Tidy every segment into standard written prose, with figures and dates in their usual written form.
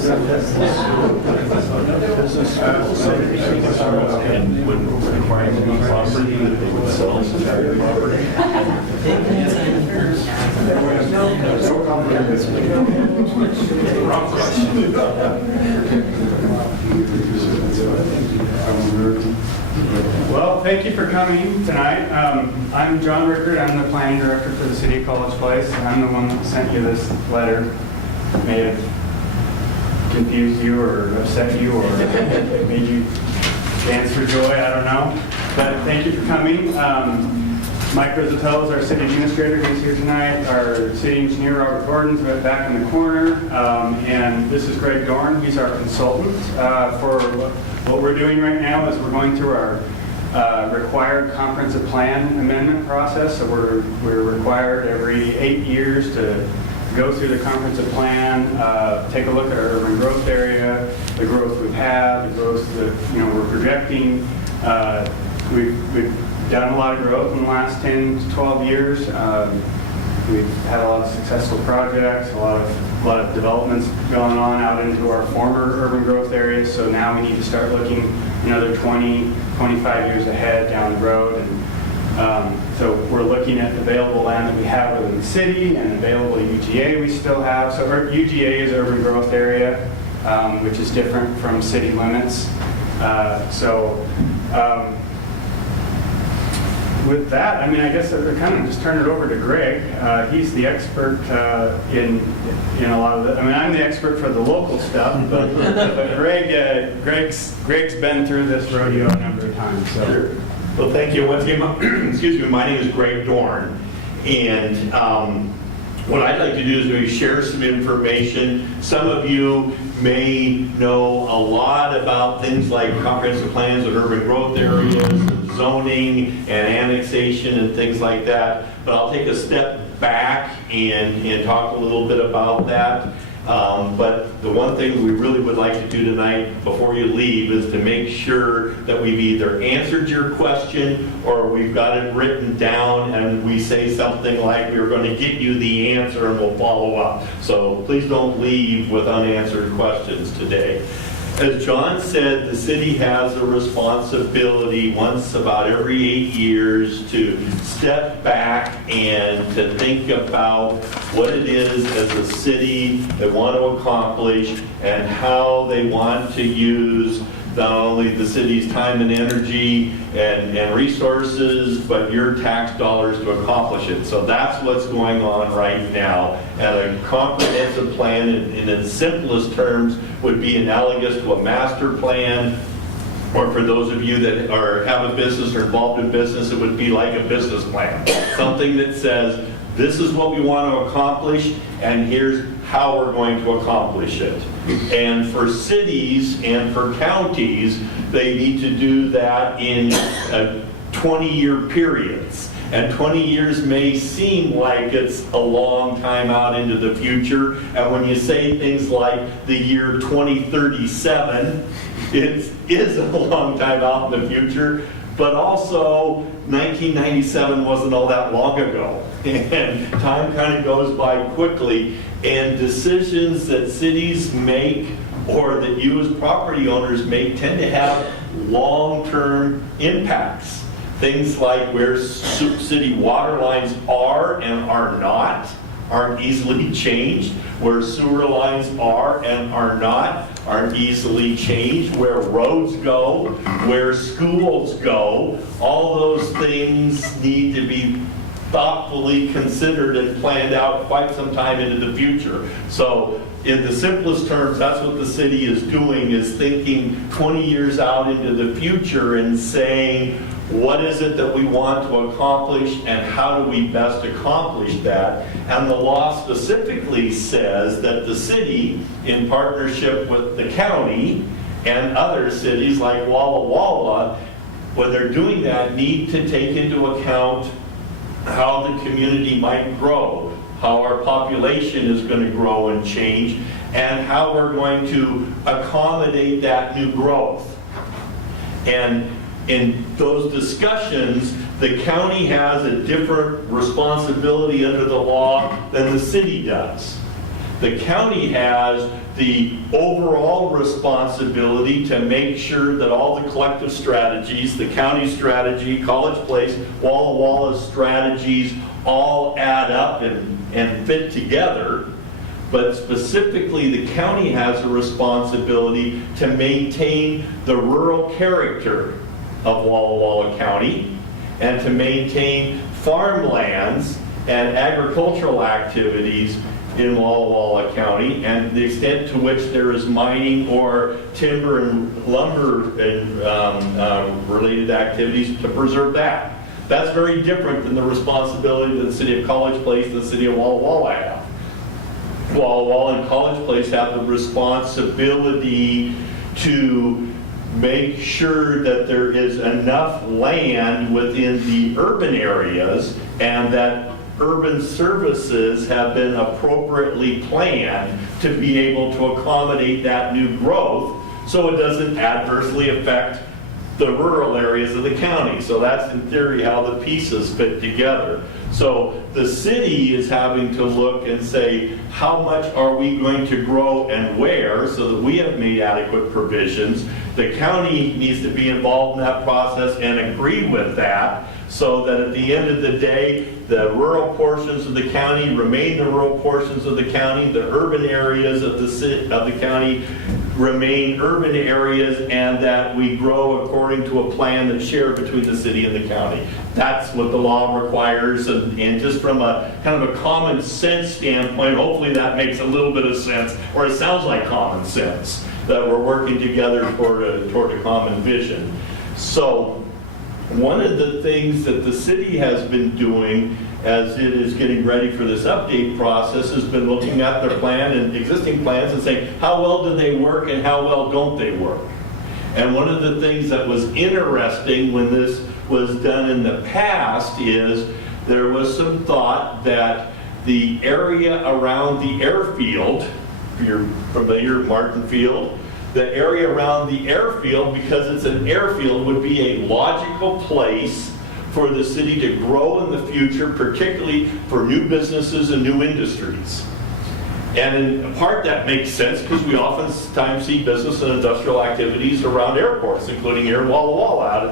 And when acquiring new property, that they would sell some entire property. Wrong question. Well, thank you for coming tonight. I'm John Rickard. I'm the planning director for the City of College Place, and I'm the one that sent you this letter. It may have confused you or upset you or made you dance for joy, I don't know. But thank you for coming. Mike Rizzatello is our city administrator. He's here tonight. Our city engineer, Robert Gordon's back in the corner. And this is Greg Dorn. He's our consultant for what we're doing right now is we're going through our required comprehensive plan amendment process. So we're required every 8 years to go through the comprehensive plan, take a look at our urban growth area, the growth we've had, the growth that we're projecting. We've done a lot of growth in the last 10 to 12 years. We've had a lot of successful projects, a lot of developments going on out into our former urban growth areas. So now we need to start looking another 20, 25 years ahead down the road. And so we're looking at available land that we have within the city and available UGA we still have. So our UGA is urban growth area, which is different from city limits. With that, I guess I kind of just turn it over to Greg. He's the expert in a lot of the. I'm the expert for the local stuff, but Greg's been through this rodeo a number of times. So. Sure. Well, thank you. Once again, excuse me. My name is Greg Dorn, and what I'd like to do is maybe share some information. Some of you may know a lot about things like comprehensive plans of urban growth areas, and zoning and annexation and things like that. But I'll take a step back and talk a little bit about that. But the one thing we really would like to do tonight before you leave is to make sure that we've either answered your question or we've got it written down and we say something like we're going to get you the answer and we'll follow up. So please don't leave with unanswered questions today. As John said, the city has a responsibility once about every 8 years to step back and to think about what it is as a city they want to accomplish and how they want to use not only the city's time and energy and resources, but your tax dollars to accomplish it. So that's what's going on right now. And a comprehensive plan, in its simplest terms, would be analogous to a master plan, or for those of you that have a business or involved in business, it would be like a business plan. Something that says, this is what we want to accomplish, and here's how we're going to accomplish it. And for cities and for counties, they need to do that in 20-year periods. And 20 years may seem like it's a long time out into the future. And when you say things like the year 2037, it is a long time out in the future. But also, 1997 wasn't all that long ago. And time kind of goes by quickly. And decisions that cities make or that you as property owners make tend to have long-term impacts. Things like where city water lines are and are not aren't easily changed. Where sewer lines are and are not aren't easily changed. Where roads go, where schools go, all those things need to be thoughtfully considered and planned out quite some time into the future. So in the simplest terms, that's what the city is doing, is thinking 20 years out into the future and saying, what is it that we want to accomplish and how do we best accomplish that? And the law specifically says that the city, in partnership with the county and other cities like Walla Walla, when they're doing that, need to take into account how the community might grow, how our population is going to grow and change, and how we're going to accommodate that new growth. And in those discussions, the county has a different responsibility under the law than the city does. The county has the overall responsibility to make sure that all the collective strategies, the county strategy, College Place, Walla Walla strategies, all add up and fit together. But specifically, the county has a responsibility to maintain the rural character of Walla Walla County and to maintain farmlands and agricultural activities in Walla Walla County, and the extent to which there is mining or timber and lumber and related activities to preserve that. That's very different than the responsibility that the city of College Place and the city of Walla Walla have. Walla Walla and College Place have the responsibility to make sure that there is enough land within the urban areas and that urban services have been appropriately planned to be able to accommodate that new growth so it doesn't adversely affect the rural areas of the county. So that's in theory how the pieces fit together. So the city is having to look and say, how much are we going to grow and where, so that we have made adequate provisions. The county needs to be involved in that process and agree with that, so that at the end of the day, the rural portions of the county remain the rural portions of the county, the urban areas of the county remain urban areas, and that we grow according to a plan that's shared between the city and the county. That's what the law requires, and just from a kind of a common sense standpoint, hopefully that makes a little bit of sense, or it sounds like common sense, that we're working together toward a common vision. So one of the things that the city has been doing as it is getting ready for this update process has been looking at their plan and existing plans and saying, how well do they work and how well don't they work? And one of the things that was interesting when this was done in the past is there was some thought that the area around the airfield, if you're familiar with Martin Field, the area around the airfield, because it's an airfield, would be a logical place for the city to grow in the future, particularly for new businesses and new industries. And in part that makes sense because we oftentimes see business and industrial activities around airports, including here in Walla Walla out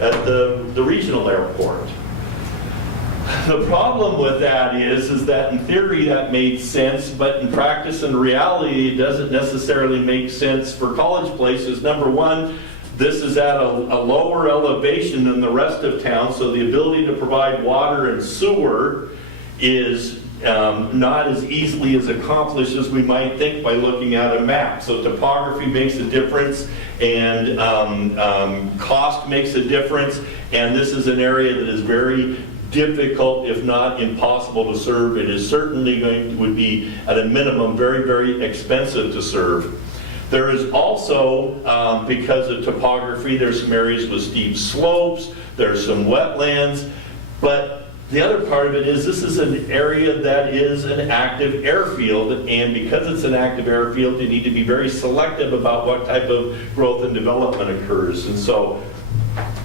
at the regional airport. The problem with that is that in theory that made sense, but in practice and reality it doesn't necessarily make sense for College Places. Number one, this is at a lower elevation than the rest of town, so the ability to provide water and sewer is not as easily as accomplished as we might think by looking at a map. So topography makes a difference, and cost makes a difference, and this is an area that is very difficult, if not impossible to serve. It is certainly would be at a minimum very, very expensive to serve. There is also, because of topography, there's some areas with steep slopes, there's some wetlands, but the other part of it is this is an area that is an active airfield, and because it's an active airfield, you need to be very selective about what type of growth and development occurs. And so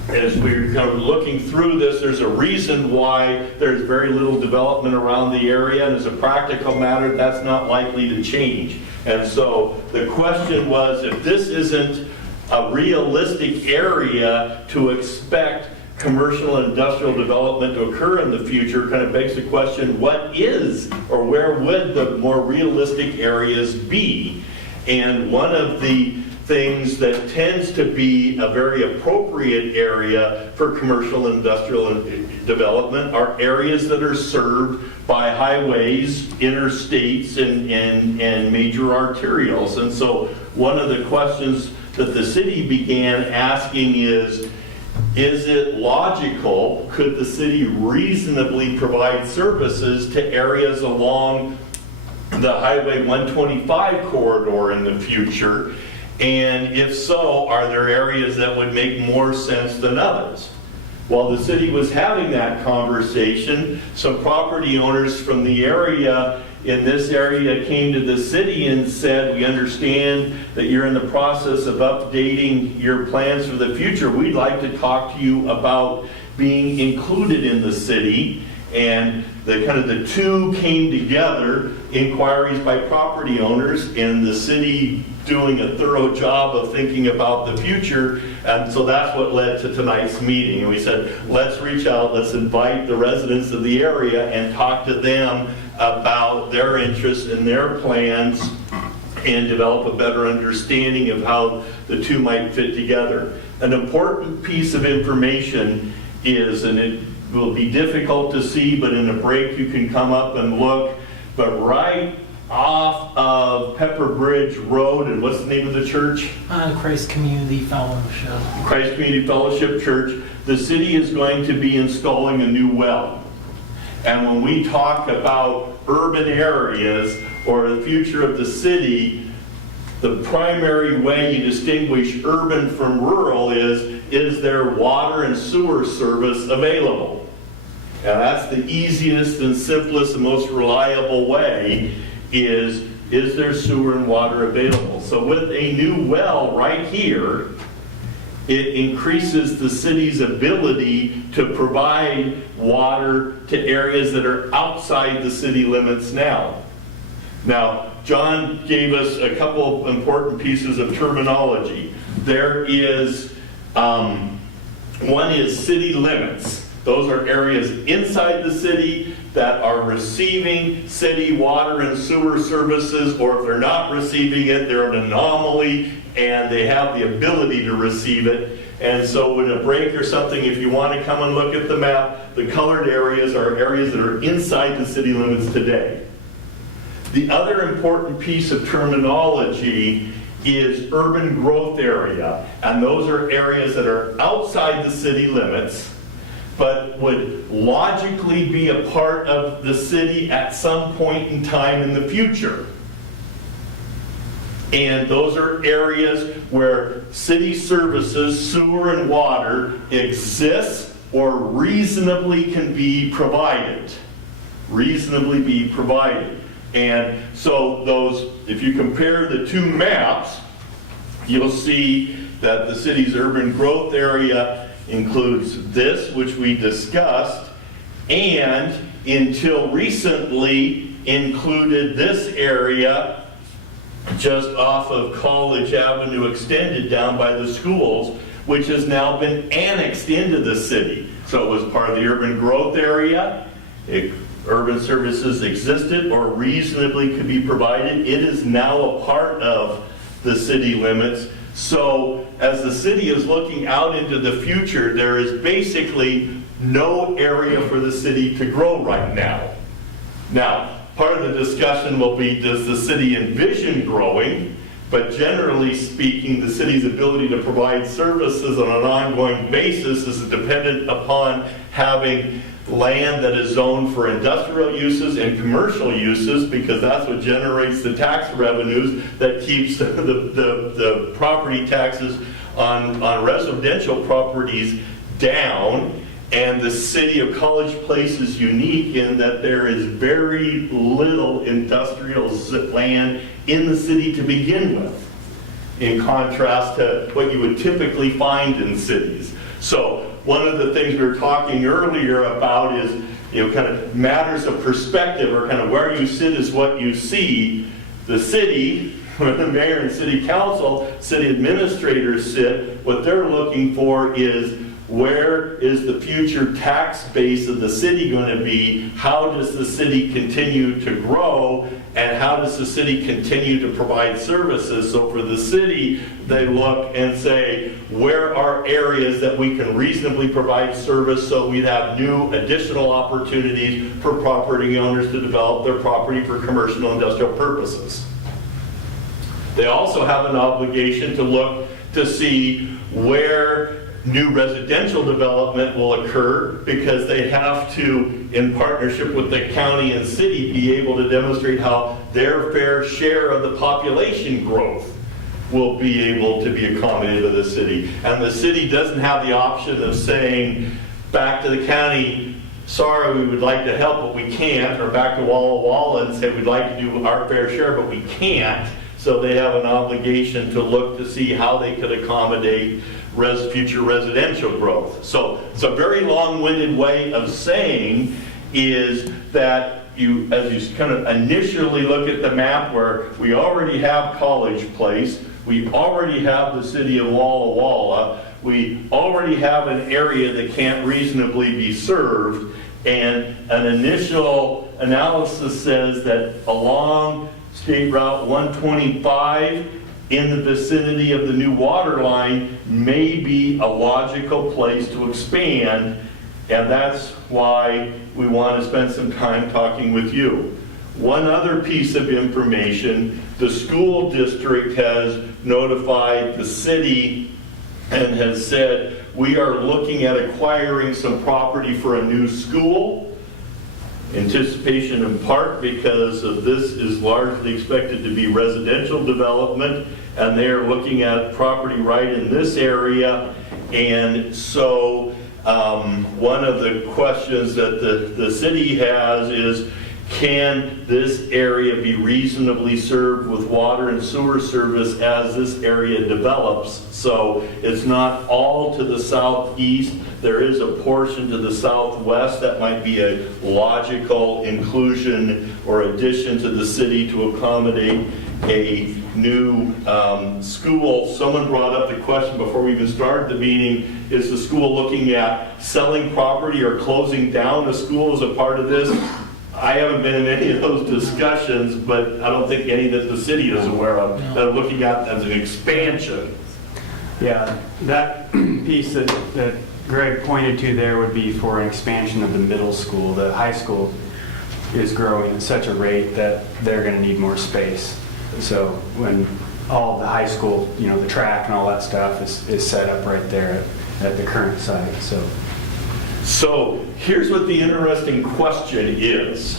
as we're kind of looking through this, there's a reason why there's very little development around the area, and as a practical matter, that's not likely to change. And so the question was, if this isn't a realistic area to expect commercial and industrial development to occur in the future, kind of begs the question, what is, or where would the more realistic areas be? And one of the things that tends to be a very appropriate area for commercial and industrial development are areas that are served by highways, interstates, and major arterials. And so one of the questions that the city began asking is it logical, could the city reasonably provide services to areas along the Highway 125 corridor in the future? And if so, are there areas that would make more sense than others? While the city was having that conversation, some property owners from the area in this area came to the city and said, we understand that you're in the process of updating your plans for the future. We'd like to talk to you about being included in the city And the kind of the two came together, inquiries by property owners and the city doing a thorough job of thinking about the future. And so that's what led to tonight's meeting. And we said, let's reach out, let's invite the residents of the area and talk to them about their interests and their plans and develop a better understanding of how the two might fit together. An important piece of information is, and it will be difficult to see, but in a break you can come up and look, but right off of Pepper Bridge Road, and what's the name of the church? Christ Community Fellowship. Christ Community Fellowship Church. The city is going to be installing a new well. And when we talk about urban areas or the future of the city, the primary way you distinguish urban from rural is there water and sewer service available? And that's the easiest and simplest and most reliable way is there sewer and water available? So with a new well right here, it increases the city's ability to provide water to areas that are outside the city limits now. Now, John gave us a couple of important pieces of terminology. There is, one is city limits. Those are areas inside the city that are receiving city water and sewer services, or if they're not receiving it, they're an anomaly and they have the ability to receive it. And so when a break or something, if you want to come and look at the map, the colored areas are areas that are inside the city limits today. The other important piece of terminology is urban growth area, and those are areas that are outside the city limits, but would logically be a part of the city at some point in time in the future. And those are areas where city services, sewer and water, exist or reasonably can be provided. Reasonably be provided. And so those, if you compare the two maps, you'll see that the city's urban growth area includes this, which we discussed, and until recently included this area just off of College Avenue extended down by the schools, which has now been annexed into the city. So it was part of the urban growth area. Urban services existed or reasonably could be provided. It is now a part of the city limits. So as the city is looking out into the future, there is basically no area for the city to grow right now. Now, part of the discussion will be, does the city envision growing? But generally speaking, the city's ability to provide services on an ongoing basis is dependent upon having land that is zoned for industrial uses and commercial uses, because that's what generates the tax revenues that keeps the property taxes on residential properties down. And the city of College Place is unique in that there is very little industrial land in the city to begin with, in contrast to what you would typically find in cities. So one of the things we were talking earlier about is, kind of matters of perspective, or kind of where you sit is what you see. The city, where the mayor and city council, city administrators sit, what they're looking for is, where is the future tax base of the city going to be? How does the city continue to grow? And how does the city continue to provide services? So for the city, they look and say, where are areas that we can reasonably provide service so we'd have new additional opportunities for property owners to develop their property for commercial and industrial purposes. They also have an obligation to look to see where new residential development will occur, because they have to, in partnership with the county and city, be able to demonstrate how their fair share of the population growth will be able to be accommodated by the city. And the city doesn't have the option of saying back to the county, sorry, we would like to help, but we can't, or back to Walla Walla and say we'd like to do our fair share, but we can't. So they have an obligation to look to see how they could accommodate future residential growth. So it's a very long-winded way of saying is that you, as you kind of initially look at the map where we already have College Place, we already have the city of Walla Walla, we already have an area that can't reasonably be served, and an initial analysis says that along State Route 125, in the vicinity of the new water line, may be a logical place to expand, and that's why we want to spend some time talking with you. One other piece of information, the school district has notified the city and has said, we are looking at acquiring some property for a new school. Anticipation in part because of this is largely expected to be residential development, and they're looking at property right in this area. And so one of the questions that the city has is, can this area be reasonably served with water and sewer service as this area develops? So it's not all to the southeast. There is a portion to the southwest that might be a logical inclusion or addition to the city to accommodate a new school. Someone brought up the question before we even started the meeting, is the school looking at selling property or closing down the school as a part of this? I haven't been in any of those discussions, but I don't think any that the city is aware of that are looking at as an expansion. Yeah, that piece that Greg pointed to there would be for an expansion of the middle school. The high school is growing at such a rate that they're going to need more space. So when all the high school, the track and all that stuff is set up right there at the current site. So here's what the interesting question is.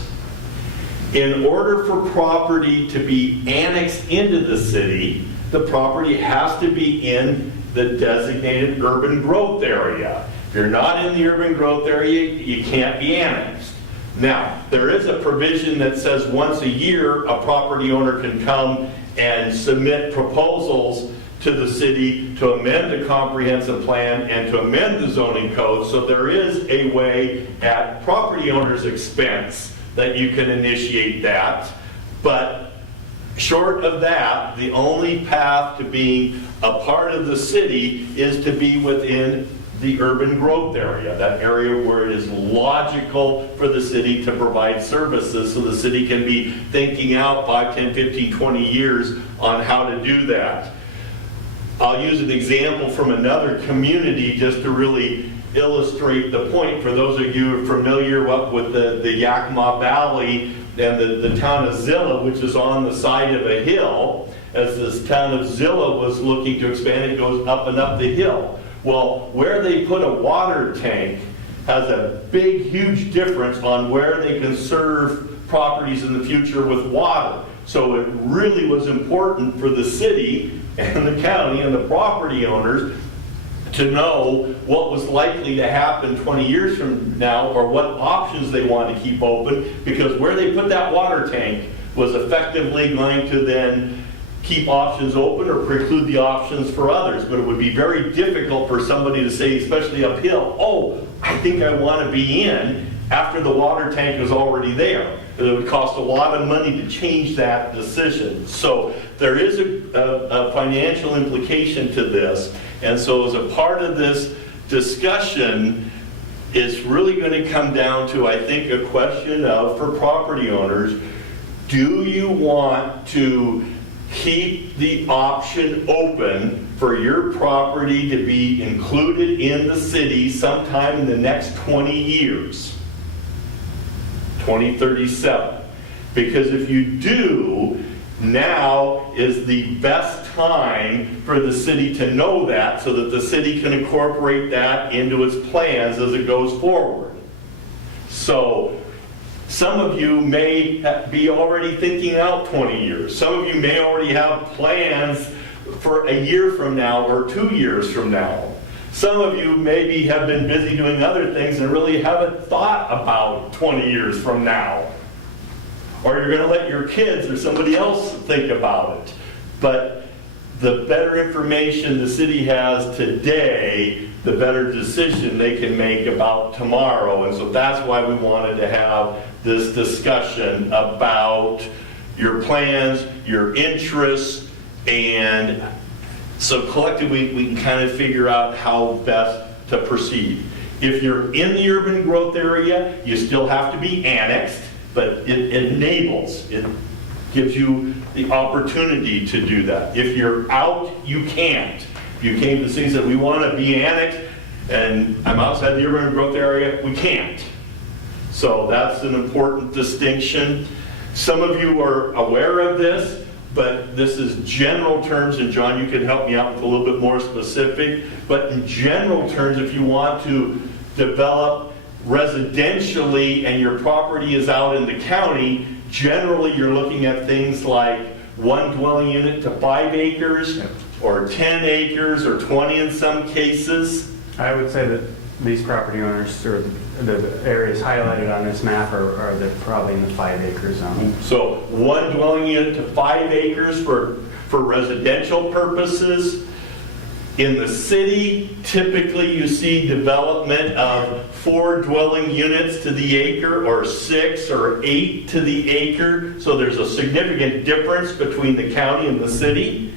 In order for property to be annexed into the city, the property has to be in the designated urban growth area. If you're not in the urban growth area, you can't be annexed. Now, there is a provision that says once a year, a property owner can come and submit proposals to the city to amend the comprehensive plan and to amend the zoning code. So there is a way at property owner's expense that you can initiate that. But short of that, the only path to being a part of the city is to be within the urban growth area, that area where it is logical for the city to provide services, so the city can be thinking out 5, 10, 15, 20 years on how to do that. I'll use an example from another community just to really illustrate the point. For those of you who are familiar with the Yakima Valley and the town of Zilla, which is on the side of a hill, as this town of Zilla was looking to expand, it goes up and up the hill. Well, where they put a water tank has a big, huge difference on where they can serve properties in the future with water. So it really was important for the city and the county and the property owners to know what was likely to happen 20 years from now, or what options they want to keep open, because where they put that water tank was effectively going to then keep options open or preclude the options for others. But it would be very difficult for somebody to say, especially uphill, oh, I think I want to be in, after the water tank is already there. It would cost a lot of money to change that decision. So there is a financial implication to this. And so as a part of this discussion, it's really going to come down to, I think, a question of, for property owners, do you want to keep the option open for your property to be included in the city sometime in the next 20 years? 2037. Because if you do, now is the best time for the city to know that, so that the city can incorporate that into its plans as it goes forward. So some of you may be already thinking out 20 years. Some of you may already have plans for a year from now or 2 years from now. Some of you maybe have been busy doing other things and really haven't thought about 20 years from now. Or you're going to let your kids or somebody else think about it. But the better information the city has today, the better decision they can make about tomorrow. And so that's why we wanted to have this discussion about your plans, your interests, and so collectively we can kind of figure out how best to proceed. If you're in the urban growth area, you still have to be annexed, but it enables, it gives you the opportunity to do that. If you're out, you can't. If you came to the city and said, we want to be annexed, and I'm outside the urban growth area, we can't. So that's an important distinction. Some of you are aware of this, but this is general terms, and John, you can help me out with a little bit more specific. But in general terms, if you want to develop residentially and your property is out in the county, generally you're looking at things like 1 dwelling unit to 5 acres, or 10 acres, or 20 in some cases. I would say that these property owners, or the areas highlighted on this map, are probably in the 5 acre zone. So 1 dwelling unit to 5 acres for residential purposes. In the city, typically you see development of 4 dwelling units to the acre, or 6 or 8 to the acre. So there's a significant difference between the county and the city.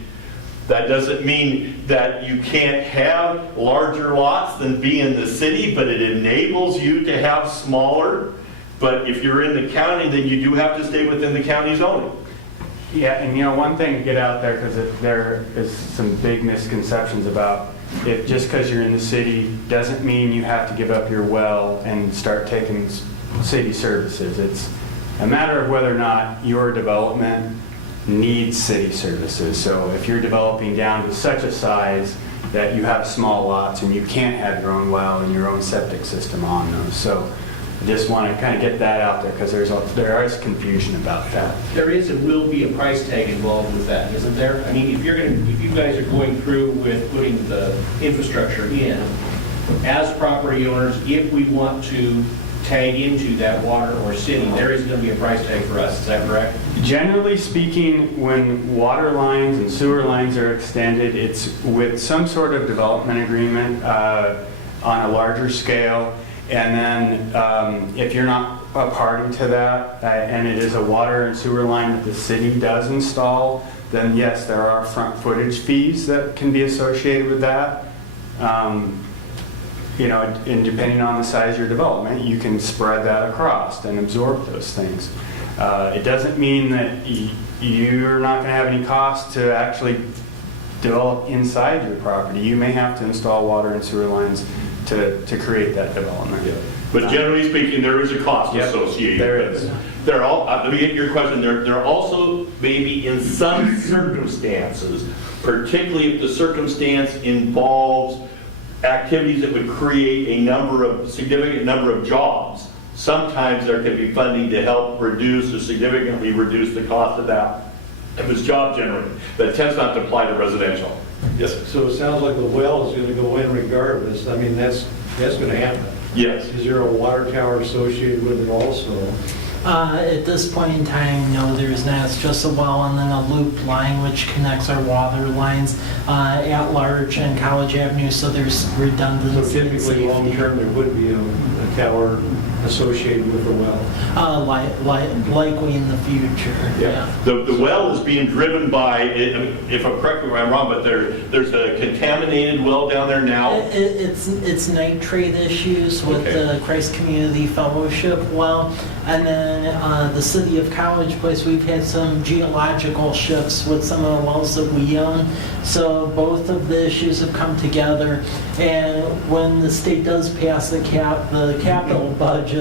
That doesn't mean that you can't have larger lots than be in the city, but it enables you to have smaller. But if you're in the county, then you do have to stay within the county zoning. Yeah, and you know, one thing to get out there, because there is some big misconceptions about it, just because you're in the city doesn't mean you have to give up your well and start taking city services. It's a matter of whether or not your development needs city services. So if you're developing down to such a size that you have small lots and you can't have your own well and your own septic system on those. So I just want to kind of get that out there, because there is confusion about that. There is and will be a price tag involved with that, isn't there? I mean, if you guys are going through with putting the infrastructure in, as property owners, if we want to tag into that water or city, there is going to be a price tag for us. Is that correct? Generally speaking, when water lines and sewer lines are extended, it's with some sort of development agreement on a larger scale. And then if you're not a party to that, and it is a water and sewer line that the city does install, then yes, there are front footage fees that can be associated with that. You know, and depending on the size of your development, you can spread that across and absorb those things. It doesn't mean that you're not going to have any cost to actually develop inside your property. You may have to install water and sewer lines to create that development. Yeah. But generally speaking, there is a cost associated. There with is. it. There are, let me get your question. There also maybe in some circumstances, particularly if the circumstance involves activities that would create a significant number of jobs, sometimes there can be funding to help reduce or significantly reduce the cost of that if it's job generating. But it tends not to apply to residential. Yes, sir. So it sounds like the well is going to go in regardless. I mean, that's going to happen. Yes. Is there a water tower associated with it also? At this point in time, no, there's not. It's just a well and then a loop line which connects our water lines at Larch and College Avenue, so there's redundancy. So typically, and safety. long-term, there would be a tower associated with the well. Likely in the future. Yeah. The well is being driven by, if I'm correct me if I'm wrong, but there's a contaminated well down there now. It's nitrate issues with the Christ Community Fellowship well, and then the city of College Place, we've had some geological shifts with some of the wells that we own. So both of the issues have come together, and when the state does pass the capital budget,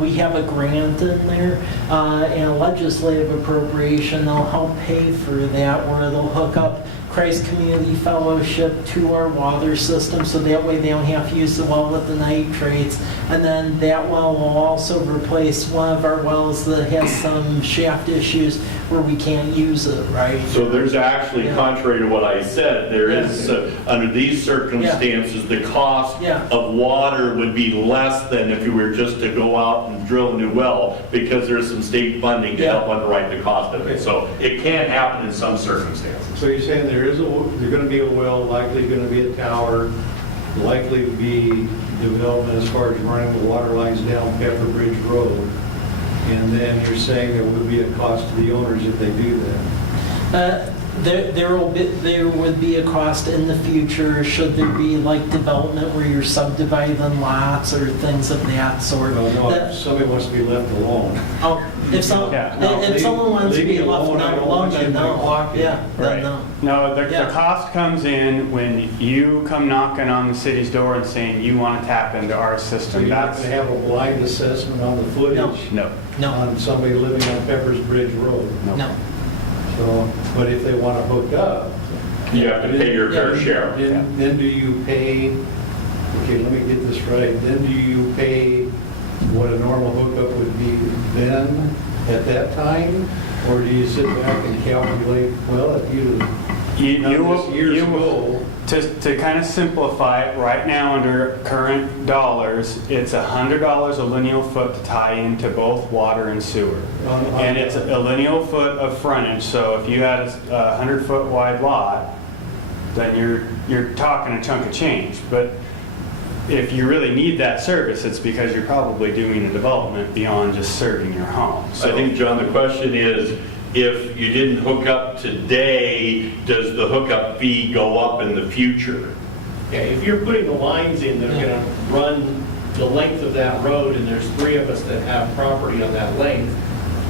we have a grant in there and a legislative appropriation that'll help pay for that, where they'll hook up Christ Community Fellowship to our water system, so that way they don't have to use the well with the nitrates. And then that well will also replace one of our wells that has some shaft issues where we can't use it, right? So there's actually, contrary to what I said, there is, under these circumstances, the cost of water would be less than if you were just to go out and drill a new well, because there's some state funding to help underwrite the cost of it. So it can happen in some circumstances. So you're saying there's going to be a well, likely going to be a tower, likely to be development as far as running the water lines down Pepper Bridge Road, and then you're saying there would be a cost to the owners if they do that? There would be a cost in the future, should there be like development where you're subdividing lots or things of that sort. Well, no, That- if somebody wants to be left alone. Oh, if someone wants to be left I don't alone, want you then in my no. pocket. Yeah, then Right. no. No, Yeah. the cost comes in when you come knocking on the city's door and saying you want to tap into our So system. you're not That's, going to have a blind assessment on the footage no, No, on somebody living on Pepper's Bridge Road. no. So, but if they want to hook up, You have to pay your fair share. then do you pay, okay, let me get this right, then do you pay what a normal hookup would be then, at that time? Or do you sit back and calculate, well, if you'd You done will, this years you will, ago, to kind of simplify it, right now under current dollars, it's $100 a lineal foot to tie into both water and sewer. And it's a lineal foot of frontage, so if you had a 100-foot wide lot, then you're talking a chunk of change. But if you really need that service, it's because you're probably doing a development beyond just serving your home. I think, John, the question is, if you didn't hook up today, does the hookup fee go up in the future? Yeah, if you're putting the lines in that are going to run the length of that road, and there's 3 of us that have property on that length,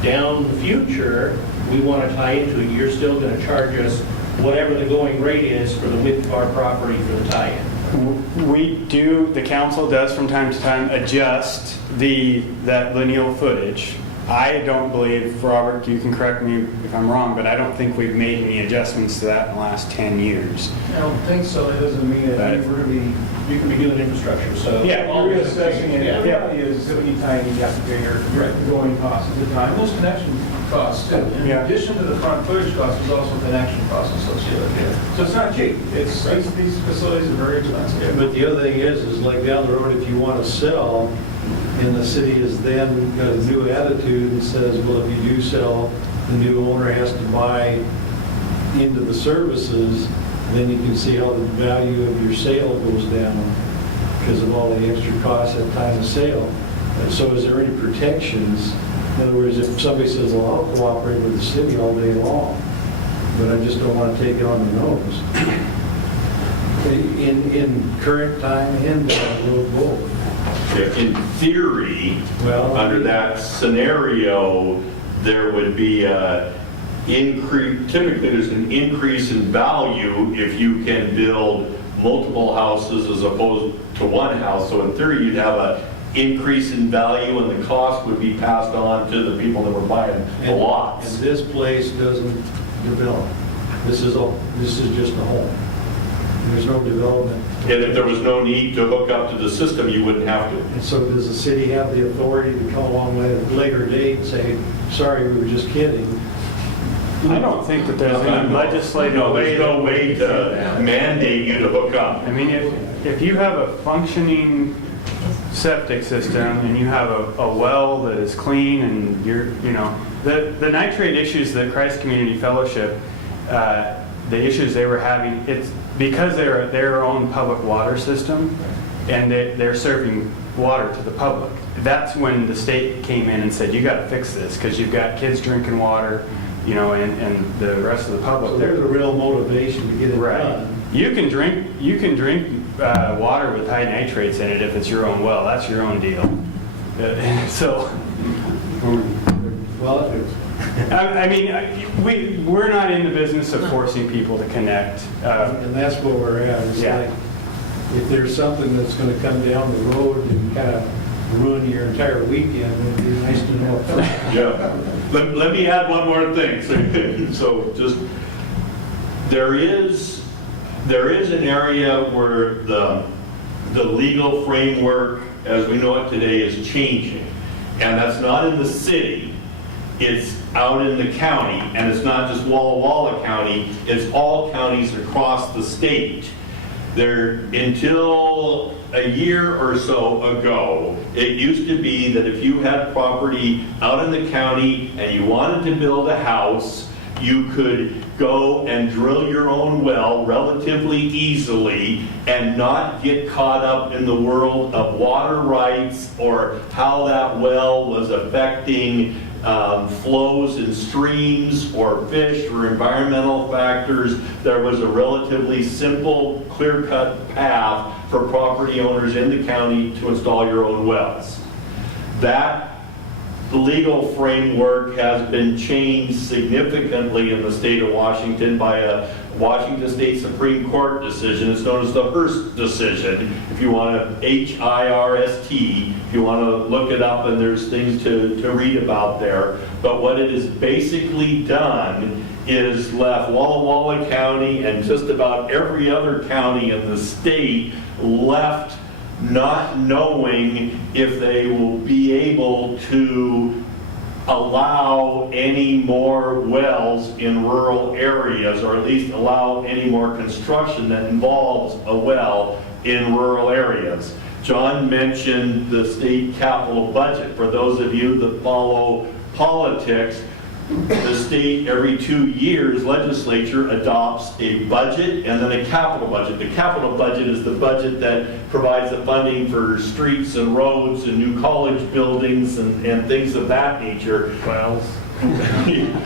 down the future, we want to tie into it, you're still going to charge us whatever the going rate is for the width of our property for the tie-in. The council does from time to time adjust that lineal footage. I don't believe, Robert, you can correct me if I'm wrong, but I don't think we've made any adjustments to that in the last 10 years. I don't think so. That doesn't mean that Right. you really, You can be doing infrastructure, so. Yeah. you're reassessing it. Yeah. The reality is, anytime you have to pay your going costs at the time, those connection costs too. In Yeah. addition to the front footage cost, there's also connection costs associated with it. So it's not cheap. These facilities are very expensive. but the other thing is like down the road, if you want to sell, and the city is then got a new attitude and says, well, if you do sell, the new owner has to buy into the services, then you can see how the value of your sale goes down because of all the extra costs at time of sale. And so is there any protections? In other words, if somebody says, well, I'll cooperate with the city all day long, but I just don't want to take it on the nose. In current time and down the road both. In theory, Well, under that scenario, there would be a increase, typically there's an increase in value if you can build multiple houses as opposed to one house. So in theory, you'd have an increase in value and the cost would be passed on to the people that were buying the lots. And this place doesn't develop. This is just a home. There's no development. And if there was no need to hook up to the system, you wouldn't have to. And so does the city have the authority to come along at a later date and say, sorry, we were just kidding? I don't think that there's any legislative No, way. there's no way to mandate you to hook up. I mean, if you have a functioning septic system and you have a well that is clean and the nitrate issues that Christ Community Fellowship, the issues they were having, it's because they're their own public water system and they're serving water to the public. That's when the state came in and said, you got to fix this because you've got kids drinking water, and the rest of the public. So there's a real motivation to get it Right. done. You can drink water with high nitrates in it if it's your own well. That's your own deal. So, Well, I mean, we're not in the business of forcing people to connect. and that's where we're at. It's Yeah. like, if there's something that's going to come down the road and kind of ruin your entire weekend, it'd be nice to know. Yeah. Let me add one more thing. So just, there is an area where the legal framework as we know it today is changing. And that's not in the city, it's out in the county, and it's not just Walla Walla County, it's all counties across the state. Until a year or so ago, it used to be that if you had property out in the county and you wanted to build a house, you could go and drill your own well relatively easily and not get caught up in the world of water rights or how that well was affecting flows in streams or fish or environmental factors. There was a relatively simple, clear-cut path for property owners in the county to install your own wells. That legal framework has been changed significantly in the state of Washington by a Washington State Supreme Court decision. It's known as the Hearst decision. If you want to, H-I-R-S-T, if you want to look it up, and there's things to read about there. But what it has basically done is left Walla Walla County and just about every other county in the state left not knowing if they will be able to allow any more wells in rural areas, or at least allow any more construction that involves a well in rural areas. John mentioned the state capital budget. For those of you that follow politics, the state, every 2 years, legislature adopts a budget and then a capital budget. The capital budget is the budget that provides the funding for streets and roads and new college buildings and things of that nature. Wells.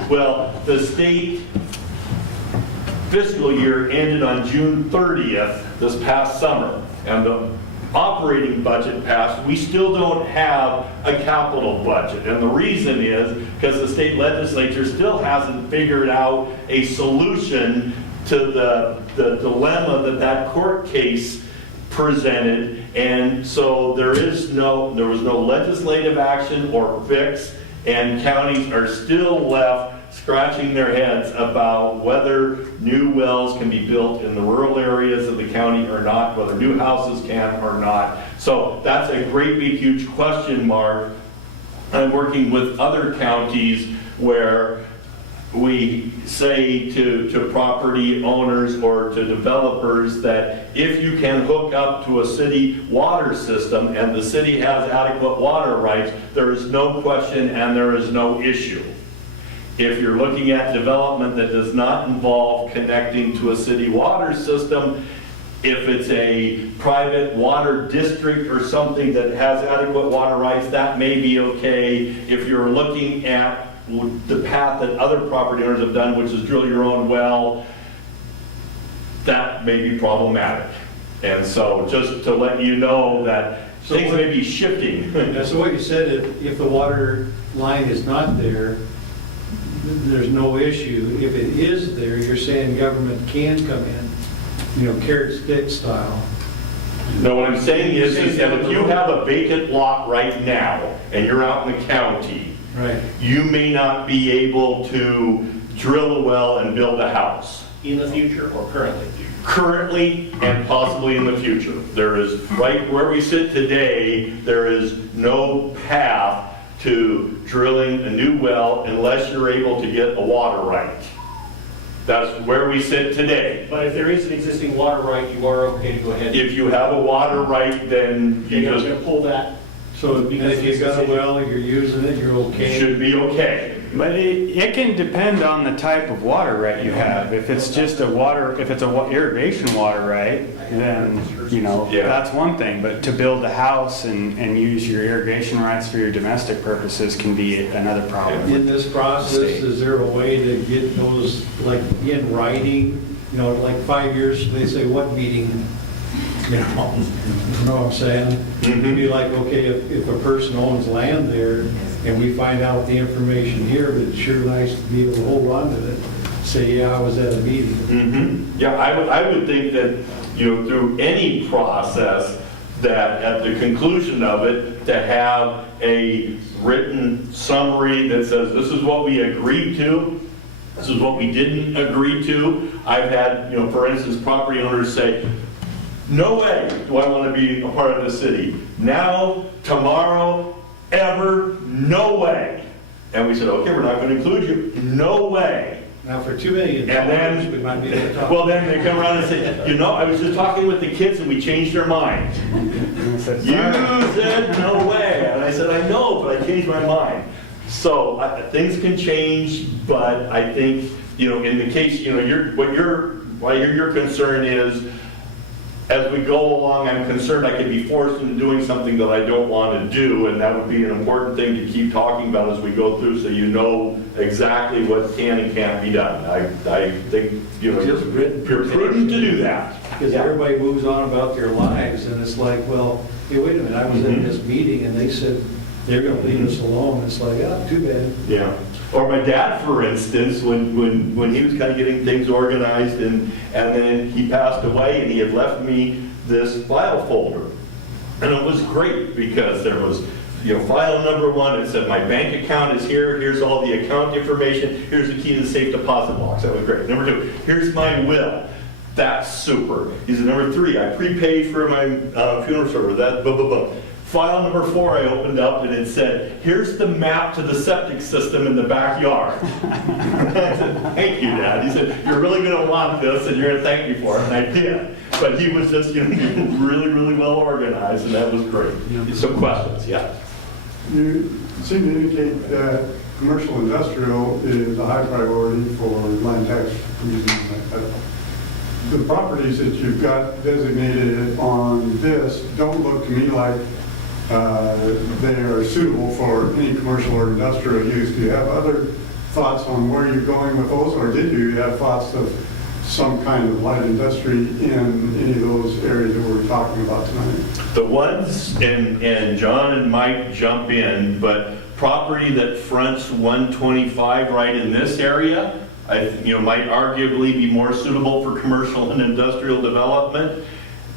Well, the state fiscal year ended on June 30th this past summer, and the operating budget passed. We still don't have a capital budget, and the reason is because the state legislature still hasn't figured out a solution to the dilemma that court case presented, and so there was no legislative action or fix, and counties are still left scratching their heads about whether new wells can be built in the rural areas of the county or not, whether new houses can or not. So that's a great big huge question mark. I'm working with other counties where we say to property owners or to developers that if you can hook up to a city water system and the city has adequate water rights, there is no question and there is no issue. If you're looking at development that does not involve connecting to a city water system, if it's a private water district or something that has adequate water rights, that may be okay. If you're looking at the path that other property owners have done, which is drill your own well, that may be problematic. And so just to let you know that things may be shifting. Yeah, so what you said, if the water line is not there, there's no issue. If it is there, you're saying government can come in, carrot stick style. No, what I'm saying is that if you have a vacant lot right now and you're out in the county, Right. you may not be able to drill a well and build a house. In the future or currently? Currently and possibly in the future. There is, right where we sit today, there is no path to drilling a new well unless you're able to get a water right. That's where we sit today. But if there is an existing water right, you are okay to go ahead. If you have a water right, then you You're just going to pull that. So if you got a well, you're using it, you're okay. should be okay. But it can depend on the type of water right you have. If it's just if it's a irrigation water right, then, Yeah. that's one thing. But to build a house and use your irrigation rights for your domestic purposes can be another problem. In this process, is there a way to get those, like, in writing? Like 5 years, they say, what meeting? You know what I'm saying? It'd be like, okay, if a person owns land there and we find out the information here, but it's sure nice to be able to hold on to it, say, yeah, I was at a meeting. Yeah, I would think that, through any process, that at the conclusion of it, to have a written summary that says, this is what we agreed to, this is what we didn't agree to. I've had, for instance, property owners say, no way do I want to be a part of the city. Now, tomorrow, ever, no way. And we said, okay, we're not going to include you. No way. Now, for $2 million, And then, we might be able to talk. well, then they come around and say, I was just talking with the kids and we changed their mind. You said, no way. And I said, I know, but I changed my mind. So things can change, but I think in the case, your concern is, as we go along, I'm concerned I could be forced into doing something that I don't want to do, and that would be an important thing to keep talking about as we go through, so you know exactly what can and can't be done. I think, Just written you're prudent to do that. Because everybody moves on about their lives, and it's like, well, hey, wait a minute, I was in this meeting, and they said they're gonna leave us alone. It's like, ah, too bad. Yeah. Or my dad, for instance, when he was kind of getting things organized and then he passed away and he had left me this file folder. And it was great because there was, file number 1, it said my bank account is here, here's all the account information, here's the key to the safe deposit box. That was great. Number 2, here's my will. That's super. He said, number 3, I prepaid for my funeral service. That blah, blah, blah. File number 4 I opened up and it said, here's the map to the septic system in the backyard. I said, thank you, Dad. He said, you're really going to want this and you're going to thank me for it. And I did. But he was just really, really well organized, and that was great. Some questions, yeah. You seem to indicate that commercial industrial is a high priority for land tax reasons. The properties that you've got designated on this don't look to me like they are suitable for any commercial or industrial use. Do you have other thoughts on where you're going with those, or did you have thoughts of some kind of light industry in any of those areas that we're talking about tonight? The ones, and John and Mike jump in, but property that fronts 125 right in this area, might arguably be more suitable for commercial and industrial development.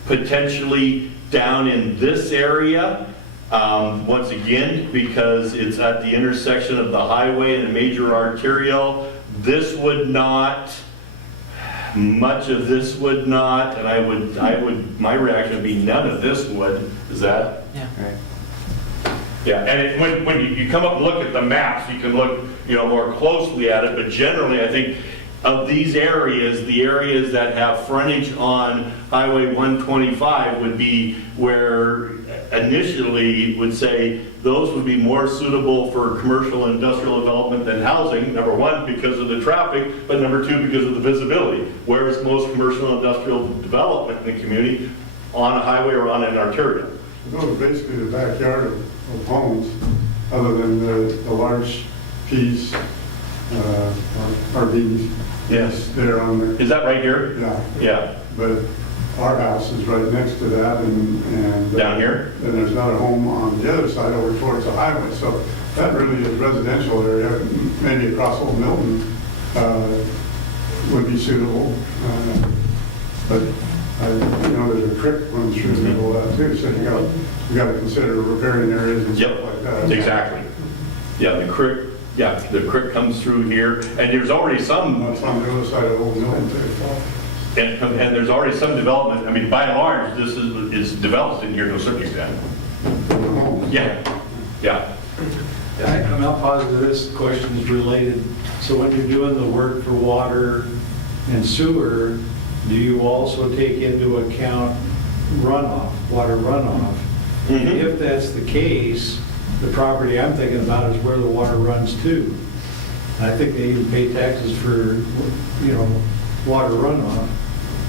Potentially down in this area, once again, because it's at the intersection of the highway and a major arterial. This would not, much of this would not, and I would, my reaction would be none of this would. Is that? Yeah. Right. Yeah, and when you come up and look at the maps, you can look, more closely at it, but generally I think of these areas, the areas that have frontage on Highway 125 would be where initially would say those would be more suitable for commercial and industrial development than housing, number 1, because of the traffic, but number 2, because of the visibility. Whereas most commercial and industrial development in the community on a highway or on an arterial. Those are basically the backyard of homes, other than the large piece, RVs. Yes. There on the. Is that right here? Yeah. Yeah. But our house is right next to that, and Down here? Then there's another home on the other side over towards the highway. So that really is residential area, maybe across Old Milton would be suitable. But there's a creek runs through the middle of that too, so you got to consider riparian areas and stuff like that. Exactly. Yeah, the creek. Yeah, the creek comes through here, and there's already some. That's on the other side of Old Milton too. And there's already some development. I mean, by and large, this is developed in here to a certain extent. Yeah, yeah. I'm not positive this question is related. So when you're doing the work for water and sewer, do you also take into account runoff, water runoff? Mm-hmm. If that's the case, the property I'm thinking about is where the water runs to. And I think they even pay taxes for, water runoff,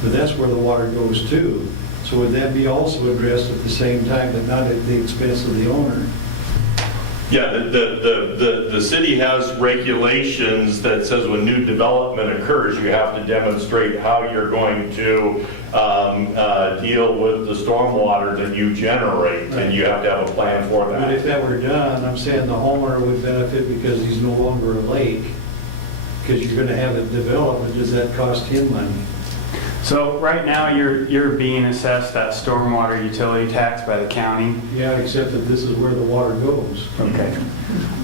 but that's where the water goes to. So would that be also addressed at the same time, but not at the expense of the owner? Yeah, the city has regulations that says when new development occurs, you have to demonstrate how you're going to deal with the stormwater that you generate, and you have to have a plan for But if that. that were done, I'm saying the homeowner would benefit because he's no longer a lake, because you're going to have it developed, but does that cost him money? So right now, you're being assessed that stormwater utility tax by the county. Yeah, except that this is where the water goes. Okay.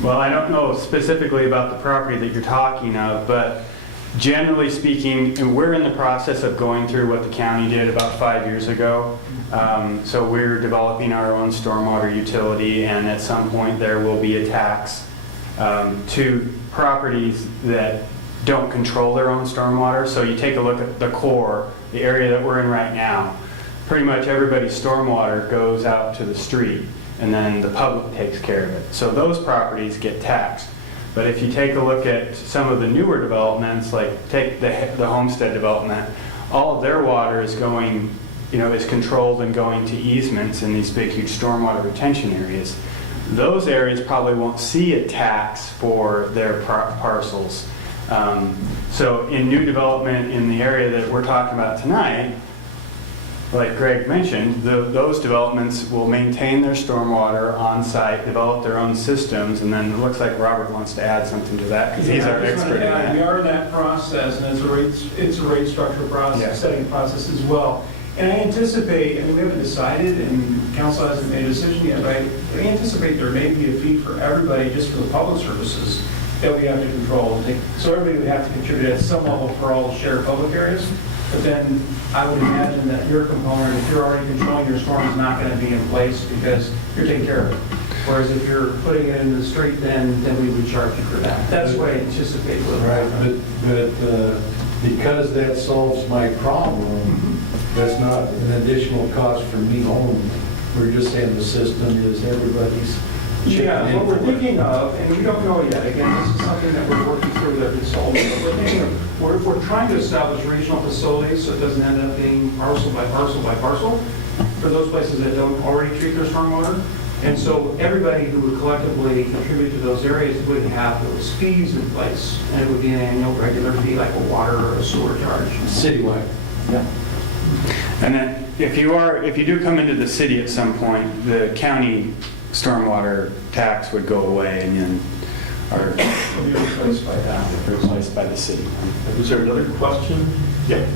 Well, I don't know specifically about the property that you're talking of, but generally speaking, and we're in the process of going through what the county did about 5 years ago. So we're developing our own stormwater utility, and at some point there will be a tax to properties that don't control their own stormwater. So you take a look at the core, the area that we're in right now. Pretty much everybody's stormwater goes out to the street, and then the public takes care of it. So those properties get taxed. But if you take a look at some of the newer developments, like take the Homestead development, all of their water is going, is controlled and going to easements in these big, huge stormwater retention areas. Those areas probably won't see a tax for their parcels. So in new development in the area that we're talking about tonight, like Greg mentioned, those developments will maintain their stormwater on site, develop their own systems, and then it looks like Robert wants to add something to that because he's our expert in that. We are in that process, and it's a rate structure process, setting process as well. And I anticipate, we haven't decided, and council hasn't made a decision yet, but I anticipate there may be a fee for everybody just for the public services that we have to control. So everybody would have to contribute at some level for all the shared public areas. But then I would imagine that your component, if you're already controlling your storm, is not going to be in place because you're taking care of it. Whereas if you're putting it in the street, then we would charge you for that. That's what I anticipate. Right, but because that solves my problem, that's not an additional cost for me only. We're just saying the system is everybody's. Yeah, what we're thinking of, and we don't know yet, again, this is something that we're working through with our consultant, but we're thinking of, we're trying to establish regional facilities so it doesn't end up being parcel by parcel by parcel for those places that don't already treat their stormwater. And so everybody who would collectively contribute to those areas would have those fees in place, and it would be an annual regular fee like a water or a sewer charge. Citywide. Yeah. And then if you do come into the city at some point, the county stormwater tax would go away and then It'll be replaced by that. replaced by the city. Was there another question? Yeah.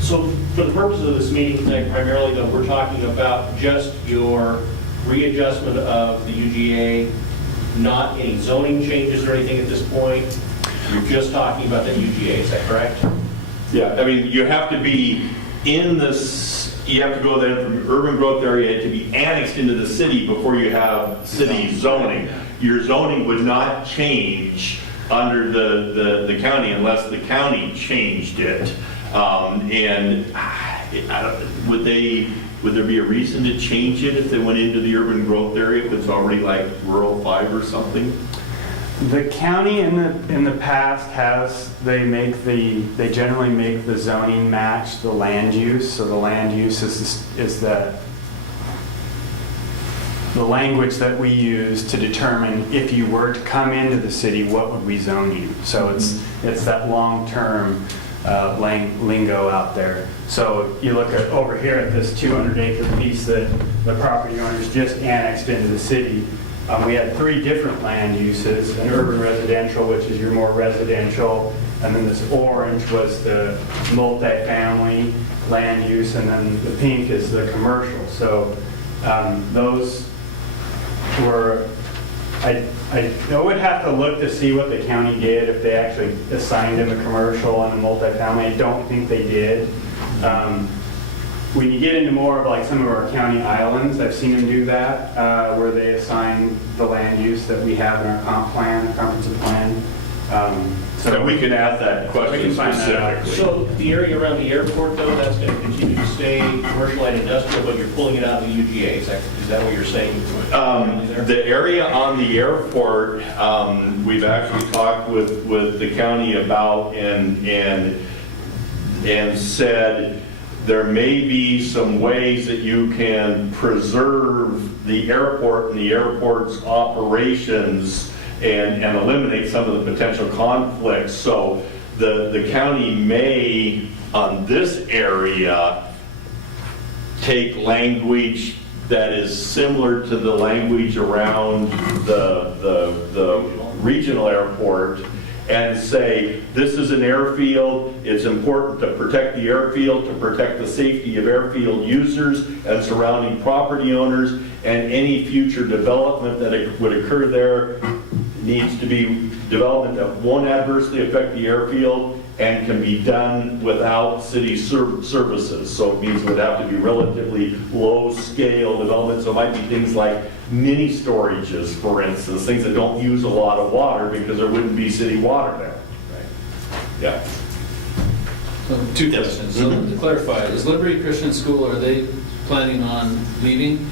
So for the purposes of this meeting tonight, primarily though, we're talking about just your readjustment of the UGA, not any zoning changes or anything at this point. You're just talking about the UGA, is that correct? Yeah, I mean, you have to be in this, you have to go then from urban growth area to be annexed into the city before you have city zoning. Your zoning would not change under the county unless the county changed it. Would there be a reason to change it if they went into the urban growth area if it's already like rural 5 or something? The county in the past they generally make the zoning match the land use. So the land use is the language that we use to determine if you were to come into the city, what would we zone you? So it's that long-term lingo out there. So you look at over here at this 200-acre piece that the property owners just annexed into the city. We had 3 different land uses: an urban residential, which is your more residential, and then this orange was the multifamily land use, and then the pink is the commercial. So those were, I would have to look to see what the county did, if they actually assigned them a commercial and a multifamily. I don't think they did. When you get into more of like some of our county islands, I've seen them do that, where they assign the land use that we have in our comprehensive plan. So we can ask that question We can find that out. specifically. So the area around the airport though, that's going to continue to stay commercial and industrial, but you're pulling it out of the UGA, is that what you're saying? The area on the airport, we've actually talked with the county about and said there may be some ways that you can preserve the airport and the airport's operations and eliminate some of the potential conflicts. So the county may, on this area, take language that is similar to the language around the regional airport and say, this is an airfield, it's important to protect the airfield, to protect the safety of airfield users and surrounding property owners, and any future development that would occur there needs to be development that won't adversely affect the airfield and can be done without city services. So it means it would have to be relatively low-scale development. So it might be things like mini storages, for instance, things that don't use a lot of water because there wouldn't be city water there. Yeah. So 2 questions. So to clarify, is Liberty Christian School, are they planning on leaving?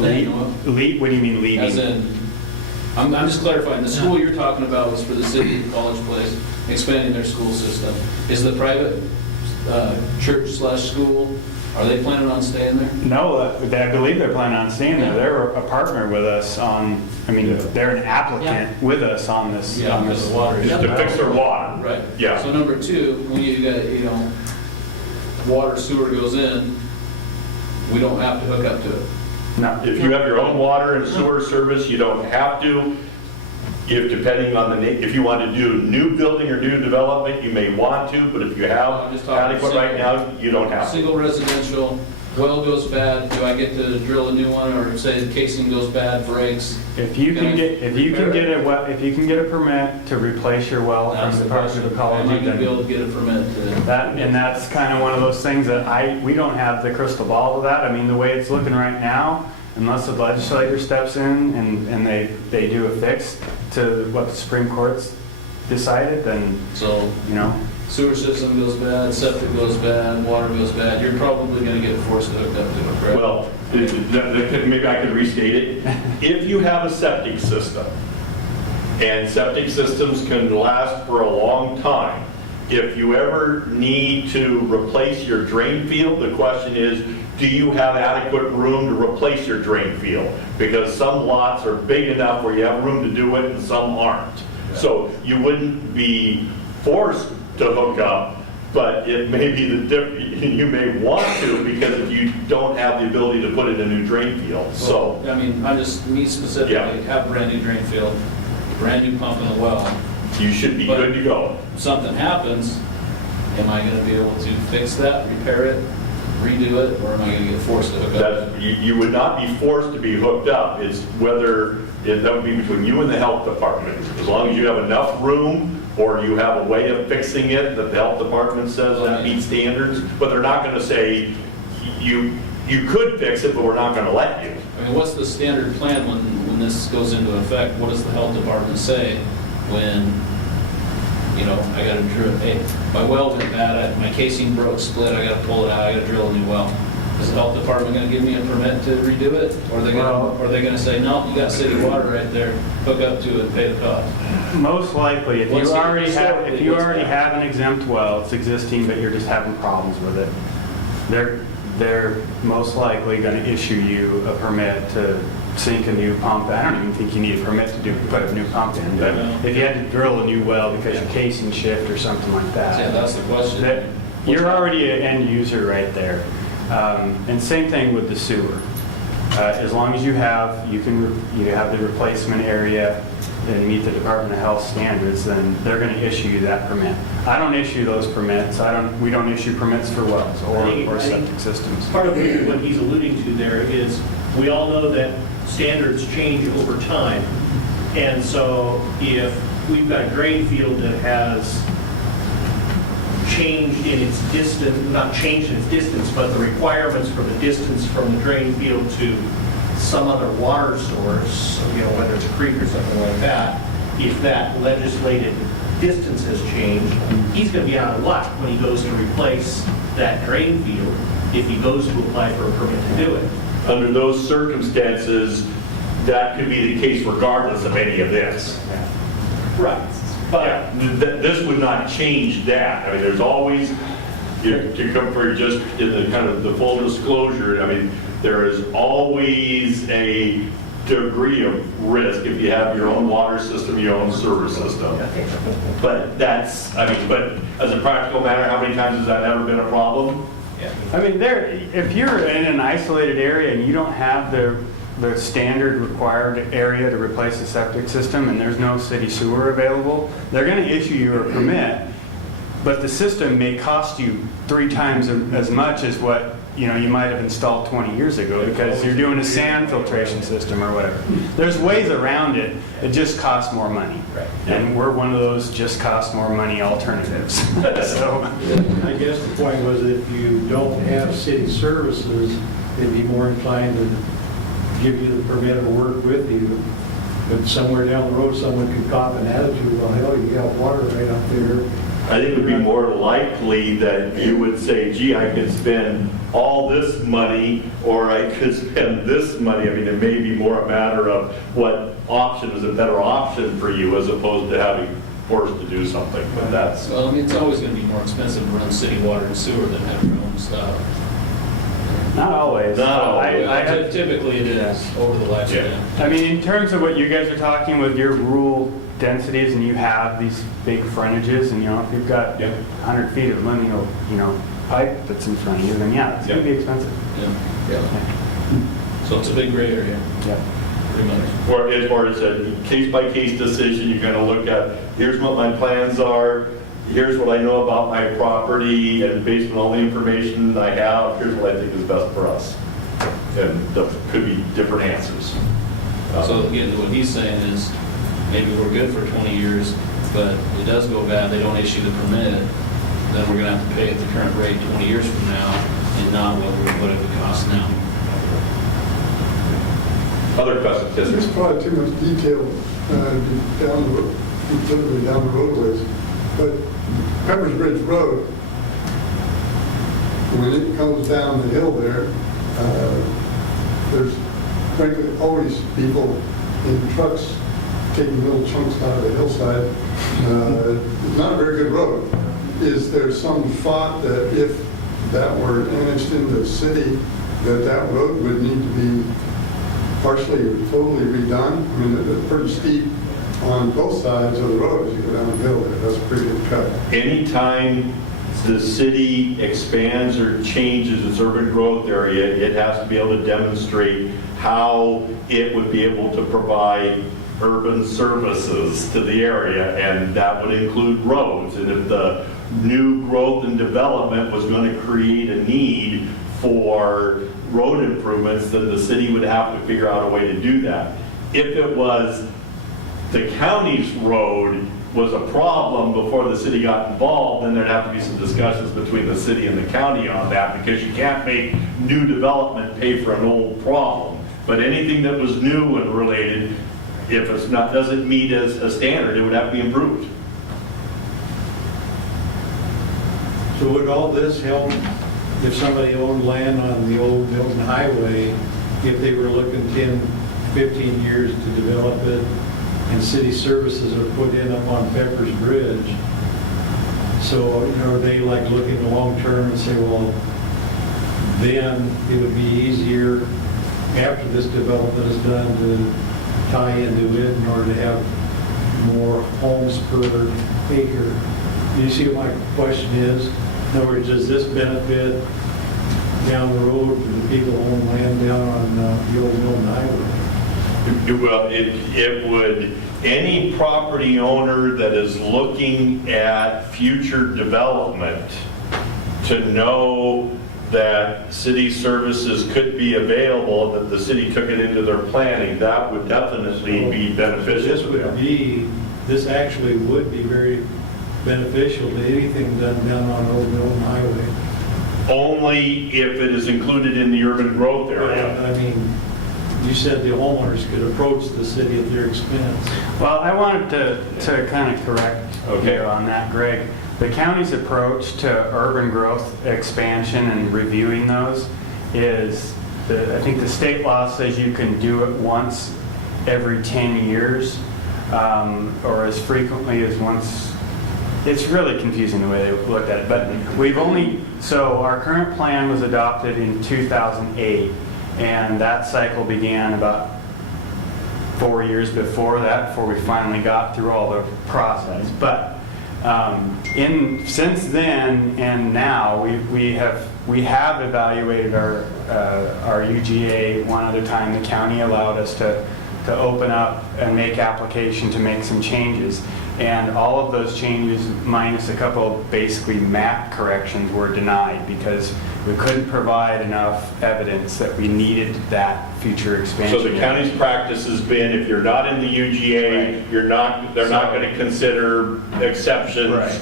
What do you mean leading? As in, I'm just clarifying, the school you're talking about was for the city of College Place, expanding their school system. Is the private church/school, are they planning on staying there? No, I believe they're planning on staying there. They're a partner with us on, they're an applicant with us on this. Yeah, on because this. the water. Just to fix their water. Right. Yeah. So number two, when you got, water sewer goes in, we don't have to hook up to it. No. If you have your own water and sewer service, you don't have to. If depending on if you want to do new building or new development, you may want to, but if you have I'm just talking adequate right now, you don't have to. Single residential, well goes bad, do I get to drill a new one, or say the casing goes bad, breaks? If you can get a permit to replace your well from the Department of Ecology, Am I going to be able to get a permit to? and that's kind of one of those things that we don't have the crystal ball of that. The way it's looking right now, unless the legislature steps in and they do a fix to what the Supreme Court's decided, then, So, sewer system goes bad, septic goes bad, water goes bad, you're probably going to get forced to hook up to it, correct? Well, maybe I can restate it. If you have a septic system, and septic systems can last for a long time, if you ever need to replace your drain field, the question is, do you have adequate room to replace your drain field? Because some lots are big enough where you have room to do it and some aren't. So you wouldn't be forced to hook up, but it may be you may want to, because if you don't have the ability to put in a new drain field. So, me specifically, have brand new drain field, brand new pump in the well. you should be good to go. If something happens, am I going to be able to fix that, repair it, redo it, or am I going to get forced to hook up? You would not be forced to be hooked up. It's that would be between you and the health department. As long as you have enough room, or you have a way of fixing it that the health department says that meets standards, but they're not going to say you could fix it, but we're not going to let you. What's the standard plan when this goes into effect? What does the health department say when, I got to drill, hey, my well went bad, my casing broke, split, I got to pull it out, I got to drill a new well. Is the health department going to give me a permit to redo it? Or are they going to say, no, you got city water right there, hook up to it, and pay the cost? Most likely, if you already have an exempt well, it's existing, but you're just having problems with it, they're most likely going to issue you a permit to sink a new pump. I don't even think you need a permit to put a new pump in, but if you had to drill a new well because your casing shift or something like that. Yeah, that's the question. You're already an end user right there. And same thing with the sewer. As long as you have the replacement area and meet the Department of Health standards, then they're going to issue you that permit. I don't issue those permits. We don't issue permits for wells or septic systems. Part of what he's alluding to there is, we all know that standards change over time. And so if we've got a drain field that has changed in its distance, not changed in its distance, but the requirements for the distance from the drain field to some other water source, whether it's a creek or something like that, if that legislated distance has changed, he's going to be out of luck when he goes to replace that drain field if he goes to apply for a permit to do it. Under those circumstances, that could be the case regardless of any of this. Right. But This would not change that. There's always, to come for just in the kind of the full disclosure, there is always a degree of risk if you have your own water system, your own sewer system. But but as a practical matter, how many times has that ever been a problem? If you're in an isolated area and you don't have the standard required area to replace a septic system and there's no city sewer available, they're going to issue you a permit, but the system may cost you 3 times as much as what you might have installed 20 years ago because you're doing a sand filtration system or whatever. There's ways around it. It just costs more money. Right. And we're one of those just cost more money alternatives. So I guess the point was if you don't have city services, they'd be more inclined to give you the permit or work with you. But somewhere down the road, someone could cop an attitude, well, hell, you got water right up there. I think it would be more likely that you would say, gee, I could spend all this money, or I could spend this money. I mean, it may be more a matter of what option is a better option for you as opposed to having forced to do something, but that's. Well, I mean, it's always going to be more expensive to run city water and sewer than have your own stuff. Not always. Not always. Typically it is over the lifespan. I mean, in terms of what you guys are talking with your rural densities, and you have these big frontages, and if you've got 100 feet of lineal, pipe that's in front of you, then it's going to be expensive. Yeah. So it's a big gray area. Yeah. Or it's a case-by-case decision. You're going to look at, here's what my plans are, here's what I know about my property, and based on all the information I have, here's what I think is best for us. And there could be different answers. So again, what he's saying is, maybe we're good for 20 years, but it does go bad, they don't issue the permit, then we're going to have to pay at the current rate 20 years from now, and not what it would cost now. Other questions? Yes, There's sir. probably too much detail down the road, literally down the roadways. But Pepper's Bridge Road, when it comes down the hill there, there's frankly always people in trucks taking little chunks out of the hillside. It's not a very good road. Is there some thought that if that were annexed into the city, that road would need to be partially or totally redone? I mean, it's pretty steep on both sides of the road as you go down the hill there. That's a pretty good cut. Anytime the city expands or changes its urban growth area, it has to be able to demonstrate how it would be able to provide urban services to the area, and that would include roads. And if the new growth and development was going to create a need for road improvements, then the city would have to figure out a way to do that. If it was the county's road was a problem before the city got involved, then there'd have to be some discussions between the city and the county on that, because you can't make new development pay for an old problem. But anything that was new and related, if it's not, doesn't meet as a standard, it would have to be improved. So would all this help if somebody owned land on the old Milton Highway, if they were looking 10, 15 years to develop it, and city services are put in up on Pepper's Bridge? So, are they like looking long term and say, well, then it would be easier after this development is done to tie into it in order to have more homes per acre? Do you see what my question is? In other words, does this benefit down the road for the people who own land down on the old Milton Highway? Well, it would, any property owner that is looking at future development to know that city services could be available, that the city took it into their planning, that would definitely be beneficial. This actually would be very beneficial to anything done down on Old Milton Highway. Only if it is included in the urban growth area. I mean, you said the homeowners could approach the city at their expense. Well, I wanted to kind of correct you on that, Greg. The county's approach to urban growth expansion and reviewing those is, I think the state law says you can do it once every 10 years, or as frequently as once. It's really confusing the way they looked at it, but so our current plan was adopted in 2008, and that cycle began about 4 years before that, before we finally got through all the process. But since then and now, we have evaluated our UGA one other time. The county allowed us to open up and make application to make some changes. And all of those changes, minus a couple of basically map corrections, were denied because we couldn't provide enough evidence that we needed that future expansion. So the county's practice has been, if you're not in the UGA, they're not going to consider exceptions. Right.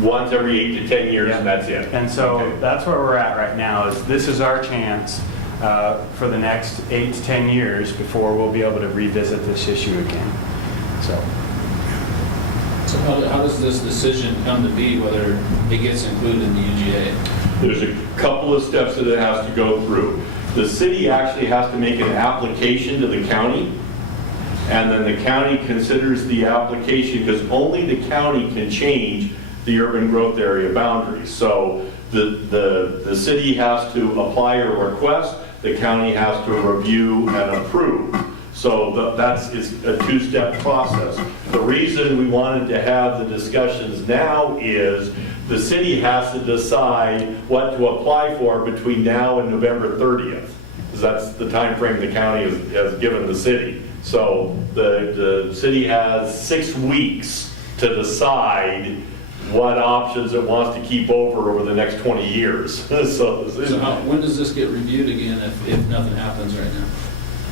Once every 8 to 10 years, and that's it. And so that's where we're at right now. This is our chance for the next 8 to 10 years before we'll be able to revisit this issue again. So how does this decision come to be, whether it gets included in the UGA? There's a couple of steps that it has to go through. The city actually has to make an application to the county, and then the county considers the application, because only the county can change the urban growth area boundaries. So the city has to apply a request, the county has to review and approve. So it's a two-step process. The reason we wanted to have the discussions now is the city has to decide what to apply for between now and November 30th. Because that's the time frame the county has given the city. So the city has 6 weeks to decide what options it wants to keep over the next 20 years. So When does this get reviewed again if nothing happens right now?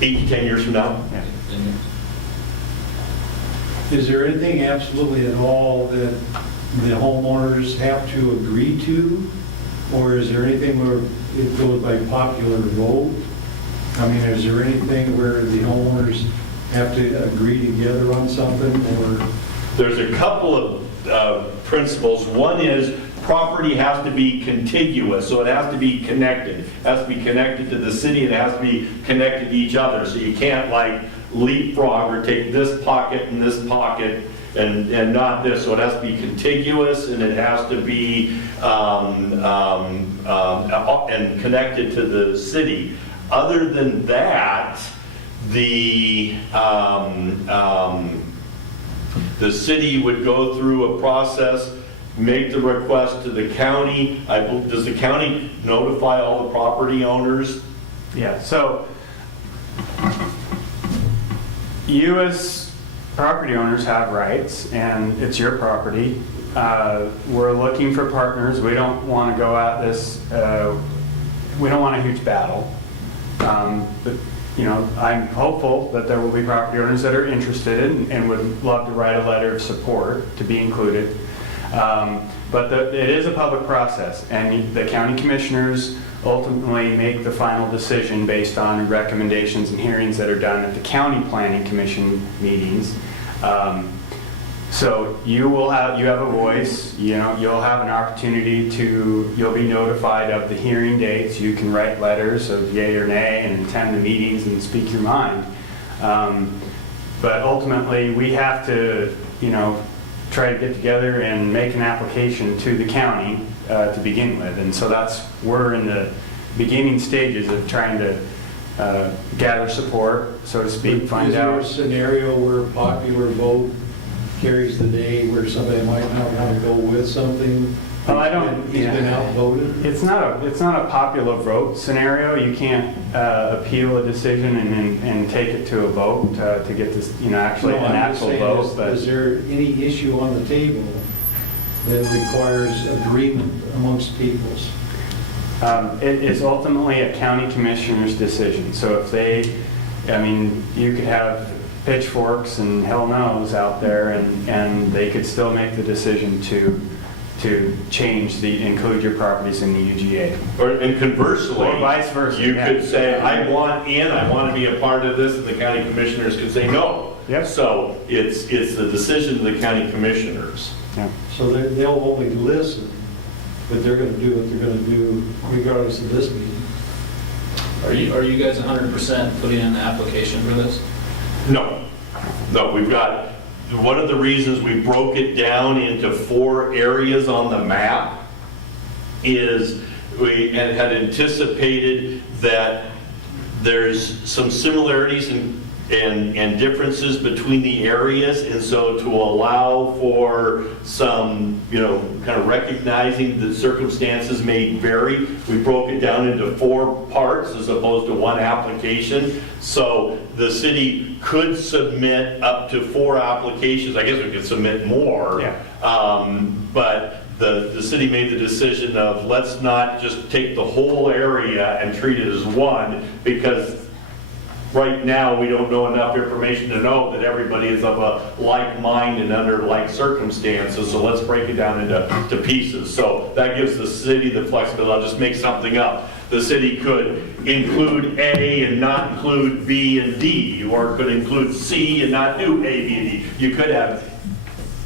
8 to 10 years from now? Is there anything absolutely at all that the homeowners have to agree to? Or is there anything where it goes by popular vote? I mean, is there anything where the homeowners have to agree together on something, or? There's a couple of principles. One is property has to be contiguous, so it has to be connected. It has to be connected to the city, and it has to be connected to each other. So you can't like leapfrog or take this pocket and this pocket and not this. So it has to be contiguous, and it has to be and connected to the city. Other than that, the city would go through a process, make the request to the county. Does the county notify all the property owners? Yeah, so you as property owners have rights, and it's your property. We're looking for partners. We don't want to go at this, we don't want a huge battle. But you know, I'm hopeful that there will be property owners that are interested and would love to write a letter of support to be included. But it is a public process, and the county commissioners ultimately make the final decision based on recommendations and hearings that are done at the county planning commission meetings. So you have a voice. You know, you'll have an opportunity you'll be notified of the hearing dates. You can write letters of yay or nay and attend the meetings and speak your mind. But ultimately, we have to, you know, try to get together and make an application to the county to begin with. And so we're in the beginning stages of trying to gather support, so to speak, find out. Is there a scenario where popular vote carries the day, where somebody might not want to go with something? Well, He's been outvoted? It's not a popular vote scenario. You can't appeal a decision and take it to a vote to get this, you know, actually No, an I'm just actual saying, vote. But is there any issue on the table that requires agreement amongst peoples? it is ultimately a county commissioner's decision. So if you could have pitchforks and hell knows out there, and they could still make the decision to include your properties in the UGA. And conversely, Or vice versa, you yeah. could say, I want to be a part of this, and the county commissioners could say no. Yep. So it's the decision of the county commissioners. Yeah. So they'll only listen, but they're going to do what they're going to do regardless of this meeting. Are you guys 100% putting in the application for this? No, we've got, one of the reasons we broke it down into 4 areas on the map is we had anticipated that there's some similarities and differences between the areas, and so to allow for some, kind of recognizing that circumstances may vary, we broke it down into 4 parts as opposed to 1 application. So the city could submit up to 4 applications. I guess we could submit more. Yeah. But the city made the decision of, let's not just take the whole area and treat it as one, because right now, we don't know enough information to know that everybody is of a like mind and under like circumstances, so let's break it down into pieces. So that gives the city the flexibility. I'll just make something up. The city could include A and not include B and D, or could include C and not do A, B, and D. You could have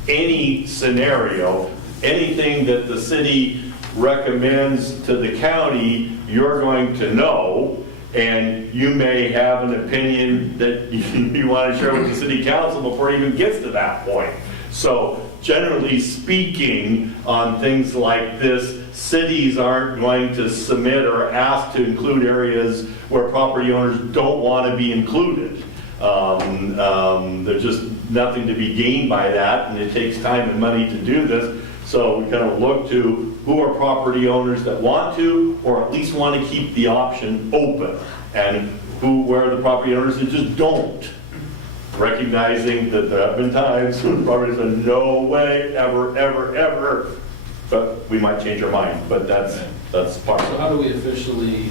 any scenario, anything that the city recommends to the county, you're going to know, and you may have an opinion that you want to share with the city council before it even gets to that point. So generally speaking, on things like this, cities aren't going to submit or ask to include areas where property owners don't want to be included. There's just nothing to be gained by that, and it takes time and money to do this. So we kind of look to who are property owners that want to, or at least want to keep the option open, and where are the property owners that just don't. Recognizing that there have been times when property said, no way, ever, ever, ever, but we might change our mind, but that's part of So it. how do we officially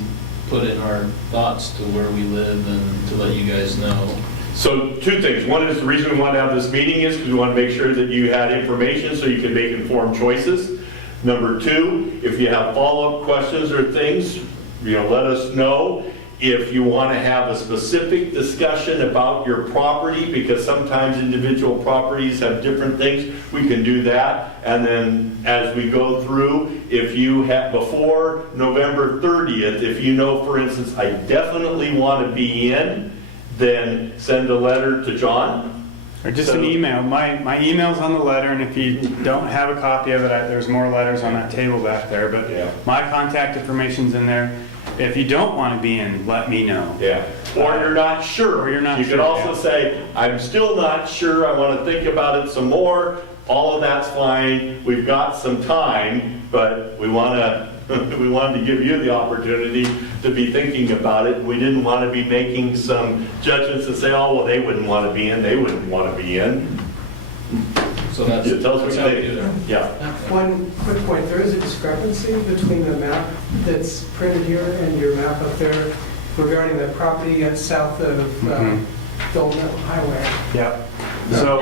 put in our thoughts to where we live and to let you guys know? So two things. One is the reason we want to have this meeting is because we want to make sure that you had information so you can make informed choices. Number two, if you have follow-up questions or things, let us know. If you want to have a specific discussion about your property, because sometimes individual properties have different things, we can do that. And then as we go through, if you have, before November 30th, if you know, for instance, I definitely want to be in, then send a letter to John. Or just an email. My email's on the letter, and if you don't have a copy of it, there's more letters on that table back there, but Yeah. my contact information's in there. If you don't want to be in, let me know. Yeah. Or you're not sure. Or you're not You sure, could also yeah. say, I'm still not sure, I want to think about it some more. All of that's fine. We've got some time, but we wanted to give you the opportunity to be thinking about it. We didn't want to be making some judgments and say, oh, well, they wouldn't want to be in, they wouldn't want to be in. So that's, Yeah, tell us what that's you how we think. do it. Yeah. One quick point, there is a discrepancy between the map that's printed here and your map up there regarding the property south of Golden Highway. Yep. So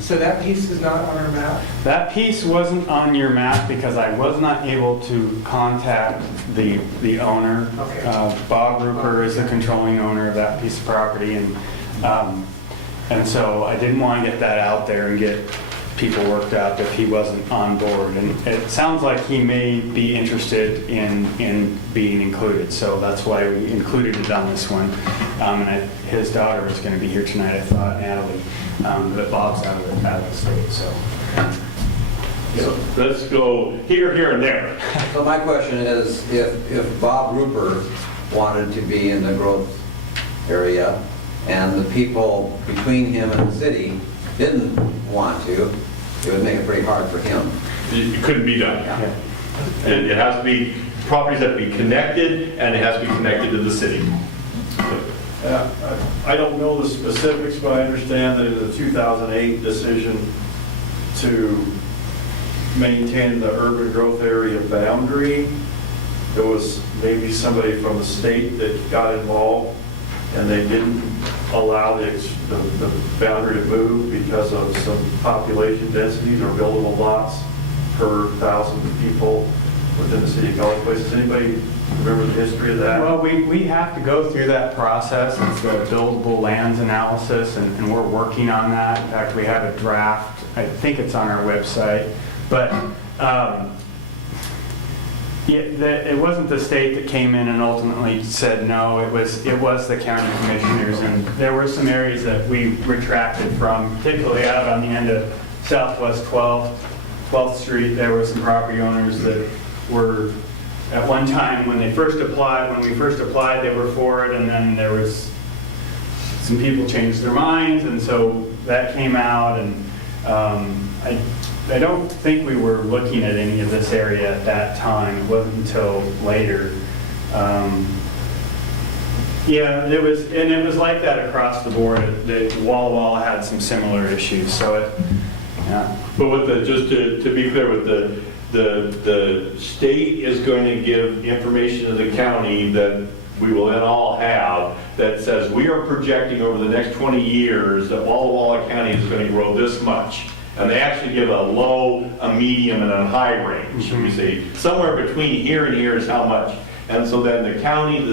So that piece is not on our map? that piece wasn't on your map because I was not able to contact the owner. Okay. Bob Rupert is the controlling owner of that piece of property, and so I didn't want to get that out there and get people worked up if he wasn't on board. And it sounds like he may be interested in being included, so that's why we included it on this one. And his daughter is going to be here tonight, I thought, Natalie, but Bob's out of the state, so. So let's go here, and there. So my question is, if Bob Rupert wanted to be in the growth area and the people between him and the city didn't want to, it would make it pretty hard for him. It couldn't be done. It has to be, properties have to be connected, and it has to be connected to the city. I don't know the specifics, but I understand that in the 2008 decision to maintain the urban growth area boundary, there was maybe somebody from the state that got involved, and they didn't allow the boundary to move because of some population densities or buildable lots per 1,000 people within the city of College Place. Does anybody remember the history of that? Well, we have to go through that process. It's the buildable lands analysis, and we're working on that. In fact, we have a draft. I think it's on our website. But it wasn't the state that came in and ultimately said no. It was the county commissioners, and there were some areas that we retracted from, particularly out on the end of Southwest 12th Street. There were some property owners that were, at one time when we first applied, they were for it, and then there was some people changed their minds, and so that came out, and I don't think we were looking at any of this area at that time. It wasn't until later. It was like that across the board. Walla Walla had some similar issues, so yeah. But with just to be clear, with the state is going to give information to the county that we will then all have that says we are projecting over the next 20 years that Walla Walla County is going to grow this much. And they actually give a low, a medium, and a high range. We say somewhere between here and here is how much. And so then the county and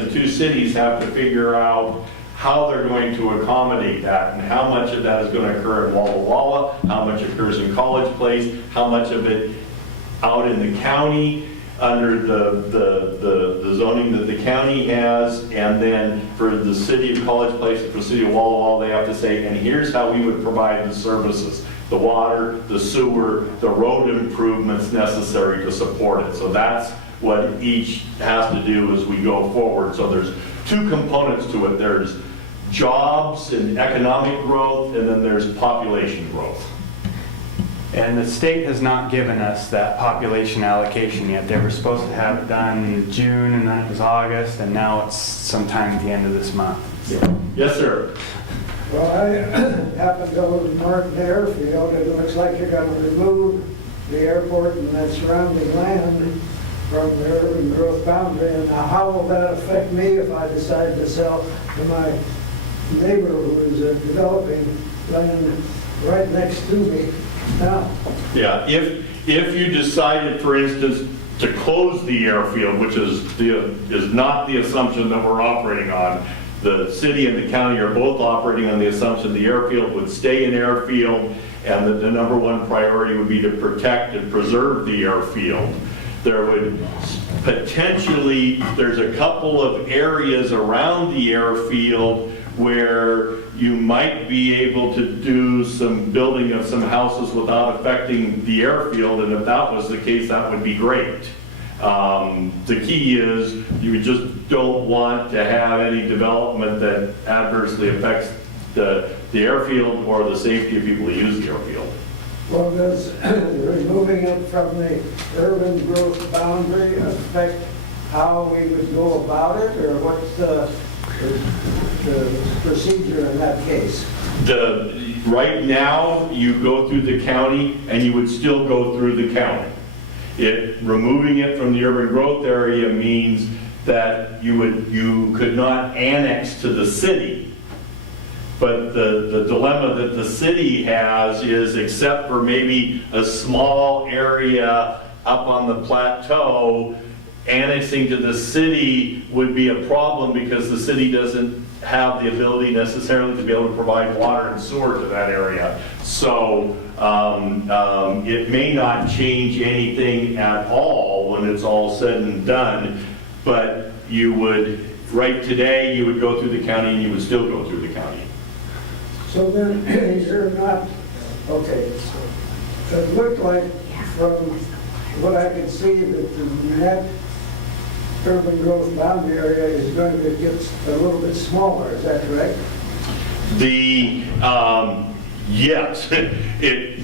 the two cities have to figure out how they're going to accommodate that and how much of that is going to occur in Walla Walla, how much occurs in College Place, how much of it out in the county under the zoning that the county has, and then for the city of College Place and for the city of Walla Walla, they have to say, and here's how we would provide the services, the water, the sewer, the road improvements necessary to support it. So that's what each has to do as we go forward. So there's two components to it. There's jobs and economic growth, and then there's population growth. And the state has not given us that population allocation yet. They were supposed to have it done in June, and then it was August, and now it's sometime at the end of this month. Yes, sir. Well, I happen to live in Martin Airfield. It looks like you're going to remove the airport and that surrounding land from the urban growth boundary. And now how will that affect me if I decide to sell to my neighbor who is developing land right next to me now? Yeah, if you decided, for instance, to close the airfield, which is not the assumption that we're operating on, the city and the county are both operating on the assumption the airfield would stay an airfield, and that the number one priority would be to protect and preserve the airfield. There would potentially, there's a couple of areas around the airfield where you might be able to do some building of some houses without affecting the airfield, and if that was the case, that would be great. The key is you just don't want to have any development that adversely affects the airfield or the safety of people who use the airfield. Well, does removing it from the urban growth boundary affect how we would go about it, or what's the procedure in that case? Right now, you go through the county, and you would still go through the county. Removing it from the urban growth area means that you could not annex to the city. But the dilemma that the city has is, except for maybe a small area up on the plateau, annexing to the city would be a problem because the city doesn't have the ability necessarily to be able to provide water and sewer to that area. So it may not change anything at all when it's all said and done, but you would, right today, you would go through the county and you would still go through the county. So then you're not, okay, so it looked like from what I can see that the net urban growth boundary area is going to get a little bit smaller, is that correct? Yes,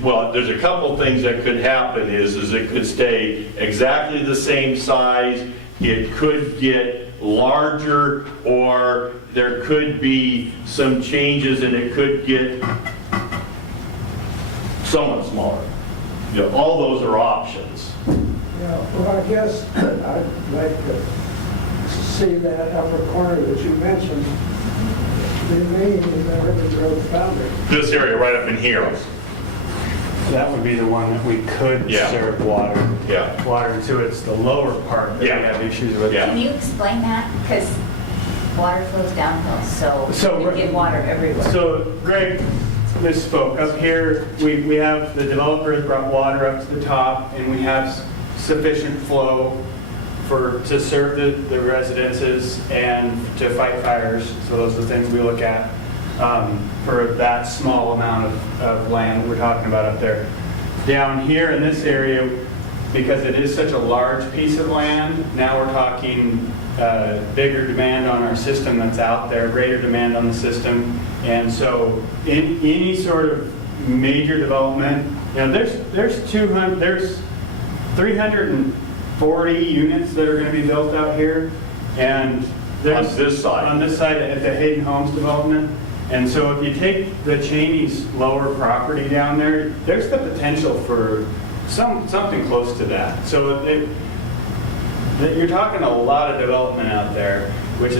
well, there's a couple things that could happen is it could stay exactly the same size, it could get larger, or there could be some changes and it could get somewhat smaller. You know, all those are options. Yeah, well, I guess I'd like to see that upper corner that you mentioned remain in the urban growth boundary. This area right up in here. That would be the one that we could Yeah. serve water. Yeah. Water to. It's the lower part that Yeah. we have issues with. Yeah. Can you explain that? Because water flows downhill, so you get water everywhere. So Greg misspoke. Up here, we have, the developers brought water up to the top, and we have sufficient flow to serve the residences and to fight fires. So those are the things we look at for that small amount of land that we're talking about up there. Down here in this area, because it is such a large piece of land, now we're talking bigger demand on our system that's out there, greater demand on the system. And so in any sort of major development, you know, there's 340 units that are going to be built out here, and there's On this side at the Hayden Homes development. And so if you take the Cheney's lower property down there, there's the potential for something close to that. So you're talking a lot of development out there, which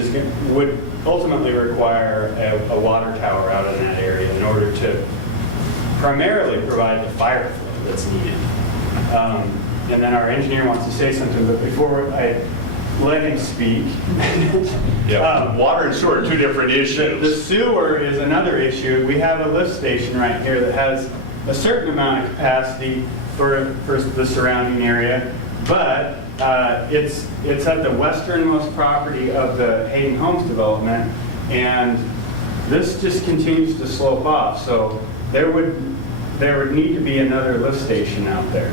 would ultimately require a water tower out in that area in order to primarily provide the fire flow that's needed. And then our engineer wants to say something, but before let him speak. Yeah, water and sewer are two different The issues. sewer is another issue. We have a lift station right here that has a certain amount of capacity for the surrounding area, but it's at the westernmost property of the Hayden Homes development, and this just continues to slope off. So there would need to be another lift station out there.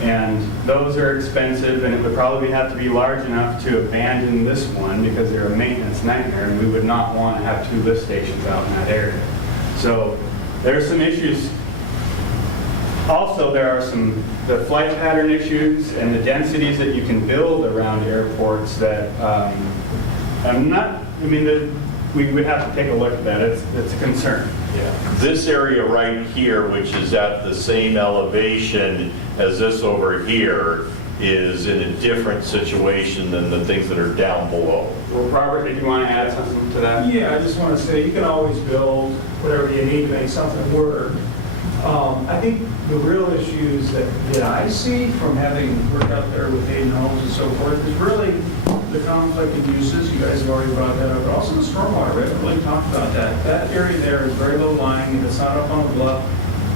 And those are expensive, and it would probably have to be large enough to abandon this one because they're a maintenance nightmare, and we would not want to have 2 lift stations out in that area. So there are some issues. Also, there are the flight pattern issues and the densities that you can build around airports that we would have to take a look at that. It's a concern. Yeah. This area right here, which is at the same elevation as this over here, is in a different situation than the things that are down below. Well, Robert, did you want to add something to that? Yeah, I just want to say, you can always build whatever you need to make something work. I think the real issues that I see from having worked out there with Hayden Homes and so forth is really the conflict of uses. You guys have already brought that up, but also the stormwater. We haven't really talked about that. That area there is very low lying, and it's not up on the bluff,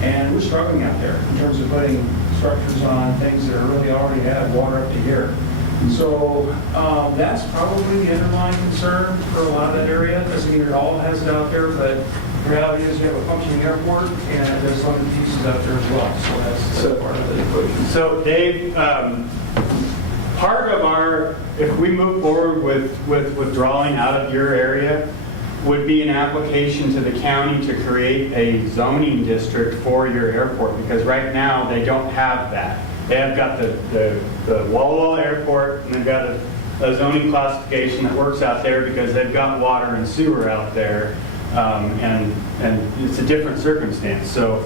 and we're struggling out there in terms of putting structures on things that are really already have water up to here. So that's probably the underlying concern for a lot of that area. Doesn't mean it all has it out there, but the reality is you have a functioning airport, and there's some pieces out there as well. So that's part of the equation. So Dave, part of if we move forward with withdrawing out of your area, would be an application to the county to create a zoning district for your airport, because right now they don't have that. They have got the Walla Walla Airport, and they've got a zoning classification that works out there because they've got water and sewer out there, and it's a different circumstance. So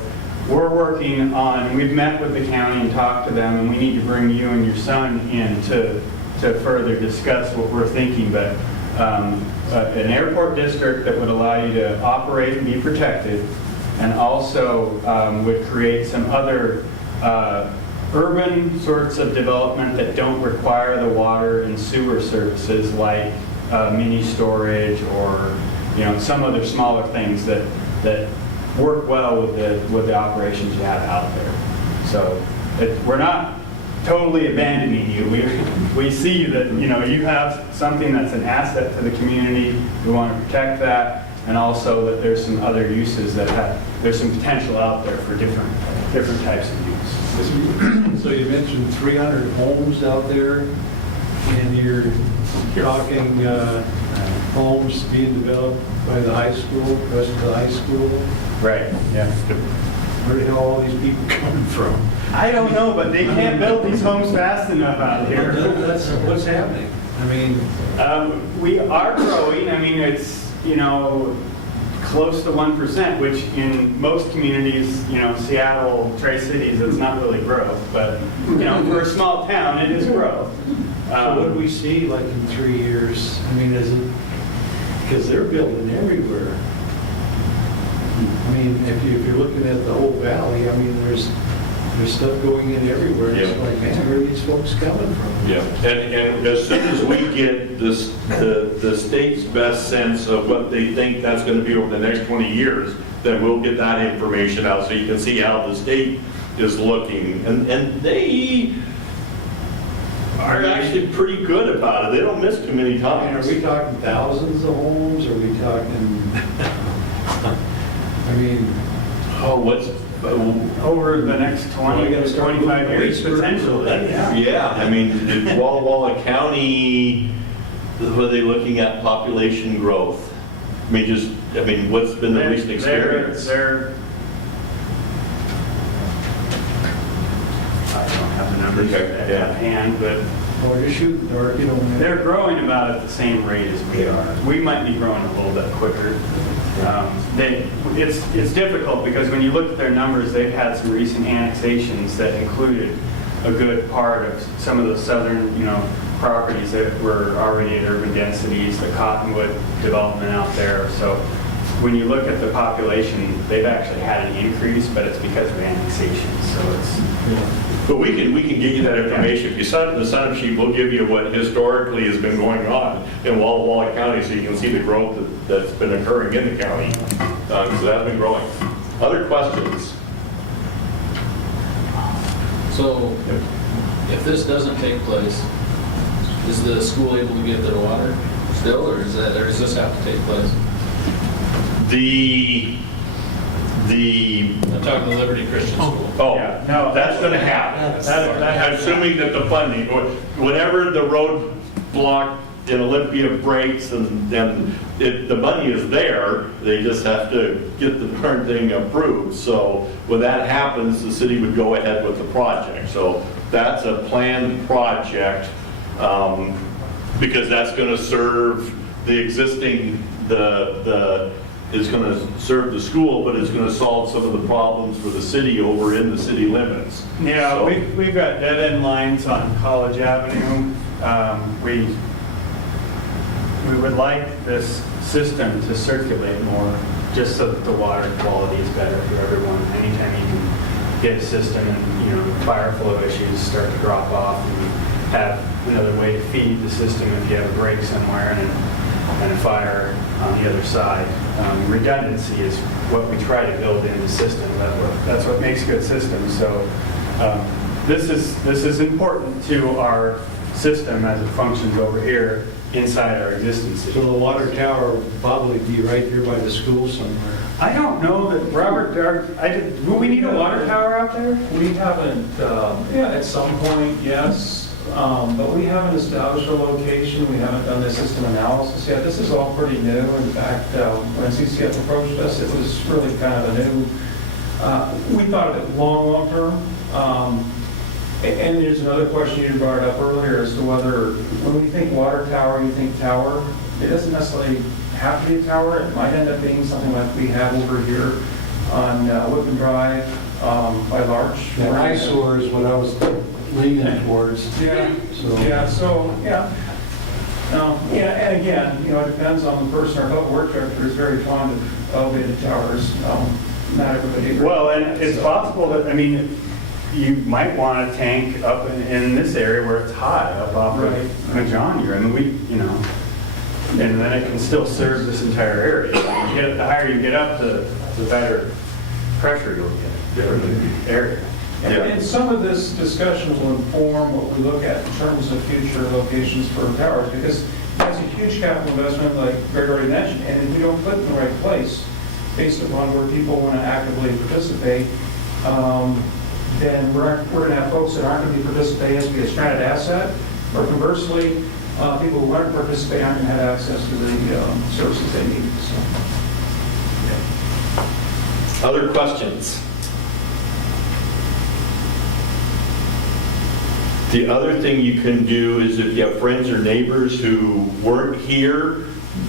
we're working on, we've met with the county and talked to them, and we need to bring you and your son in to further discuss what we're thinking. But an airport district that would allow you to operate and be protected, and also would create some other urban sorts of development that don't require the water and sewer services, like mini storage or some other smaller things that work well with the operations you have out there. So we're not totally abandoning you. We see that you have something that's an asset to the community. We want to protect that, and also that there's some other uses there's some potential out there for different types of use. So you mentioned 300 homes out there, and you're talking homes being developed by the high school, the rest of the high school. Right, yeah. Where the hell are all these people coming from? I don't know, but they can't build these homes fast enough out here. That's what's happening. I mean, we are growing. I mean, it's, close to 1%, which in most communities, Seattle, Tri-Cities, it's not really growth. But, for a small town, it is growth. so what do we see like in 3 years? I mean, is it, because they're building everywhere. I mean, if you're looking at the whole valley, I mean, there's stuff going in everywhere. It's Yeah. like, man, where are these folks coming from? Yeah, and as soon as we get the state's best sense of what they think that's going to be over the next 20 years, then we'll get that information out so you can see how the state is looking. And they are actually pretty good about it. They don't miss too many I mean, times. are we talking thousands of homes? Are we talking, I mean, what's... Over the next 20 to 25 years, potentially. Yeah, I mean, Walla Walla County, were they looking at population growth? I mean, what's been the recent experience? I don't have the numbers at hand, but or you're shooting, or, they're growing about at the same rate as we are. We might be growing a little bit quicker. It's difficult because when you look at their numbers, they've had some recent annexations that included a good part of some of the southern, properties that were already at urban densities, the Cottonwood development out there. So when you look at the population, they've actually had an increase, but it's because of annexation. So But we can get you that information. If you sign up the sign-up sheet, we'll give you what historically has been going on in Walla Walla County, so you can see the growth that's been occurring in the county. So that's been growing. Other questions? So if this doesn't take place, is the school able to get their water still, or does this have to take place? I'm talking the Liberty Christian School. Oh, Yeah, no, that's going to happen. Assuming that the funding, whenever the road block in Olympia breaks and the money is there, they just have to get the darn thing approved. So when that happens, the city would go ahead with the project. So that's a planned project because that's going to serve the existing, it's going to serve the school, but it's going to solve some of the problems for the city over in the city limits. Yeah, So- we've got dead-end lines on College Avenue. We would like this system to circulate more, just so that the water quality is better for everyone. Anytime you can get a system and, fire flow issues start to drop off, and you have another way to feed the system if you have a break somewhere and a fire on the other side. Redundancy is what we try to build in the system. That's what makes good systems. So this is important to our system as it functions over here inside our existing city. So the water tower will probably be right here by the school somewhere. I don't know that, Robert, will we need a water tower out there? We haven't, at some point, yes, but we haven't established a location. We haven't done the system analysis yet. This is all pretty new. In fact, when CCF approached us, it was really kind of a new, we thought of it long term. And there's another question you brought up earlier as to whether, when we think water tower, you think tower. It doesn't necessarily have to be a tower. It might end up being something like we have over here on Whitman Drive by Larch. That eyesore is what I was leaning towards. And again, it depends on the person. Our public works director is very fond of elevated towers. Not everybody agrees. Well, and it's possible that, you might want a tank up in this area where it's high, up off of John here. And then it can still serve this entire area. The higher you get up, the better pressure you'll get in the area. And some of this discussion will inform what we look at in terms of future locations for towers, because that's a huge capital investment, like Greg already mentioned, and if we don't put it in the right place, based upon where people want to actively participate, then we're going to have folks that aren't going to be participating as be a stranded asset, or conversely, people who want to participate aren't going to have access to the services they need. So. Other questions? The other thing you can do is if you have friends or neighbors who weren't here,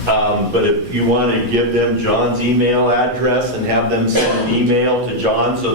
but if you want to give them John's email address and have them send an email to John so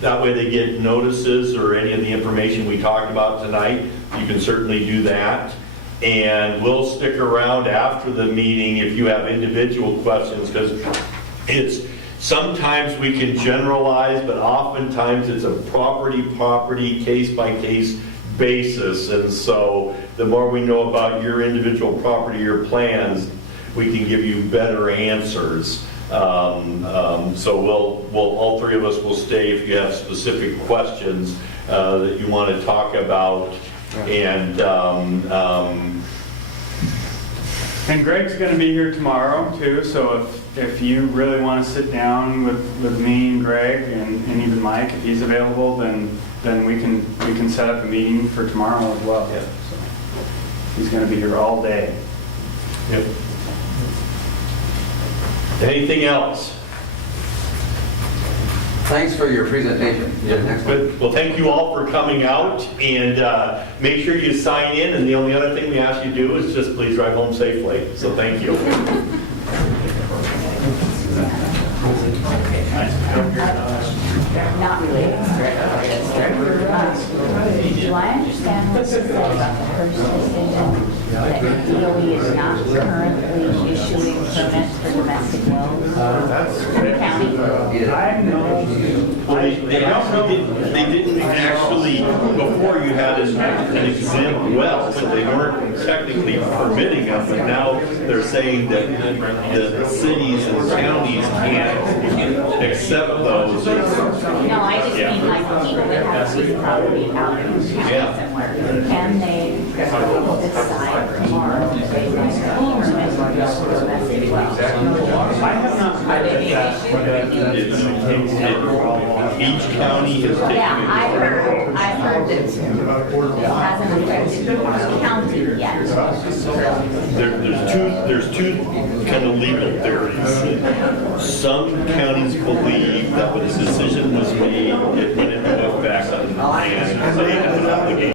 that way they get notices or any of the information we talked about tonight, you can certainly do that. And we'll stick around after the meeting if you have individual questions, because sometimes we can generalize, but oftentimes it's a property case-by-case basis. And so the more we know about your individual property or plans, we can give you better answers. So we'll all three of us will stay if you have specific questions that you want to talk about. And Greg's going to be here tomorrow too, so if you really want to sit down with me and Greg and even Mike, if he's available, then we can set up a meeting for tomorrow as well. Yeah. So he's going to be here all day. Yep. Anything else? Thanks for your presentation. Good. Well, thank you all for coming out, and make sure you sign in, and the only other thing we ask you to do is just please drive home safely. So thank you. Not related to do I understand what you said about the first decision, that DOE is not currently issuing permits for domestic wells? That's County? I know. they didn't actually, before you had an exempt well, so they weren't technically permitting them, but now they're saying that the cities and counties can't accept those. No, I just Yeah. mean like people that have a piece of property out in the county Yeah. somewhere, can they decide tomorrow if they want to permit domestic wells? I have not heard that, Each county has taken. Yeah, I heard that it hasn't affected the county yet. There's two kind of legal theories. Some counties believe that when the decision was made, it went into effect and they had an obligation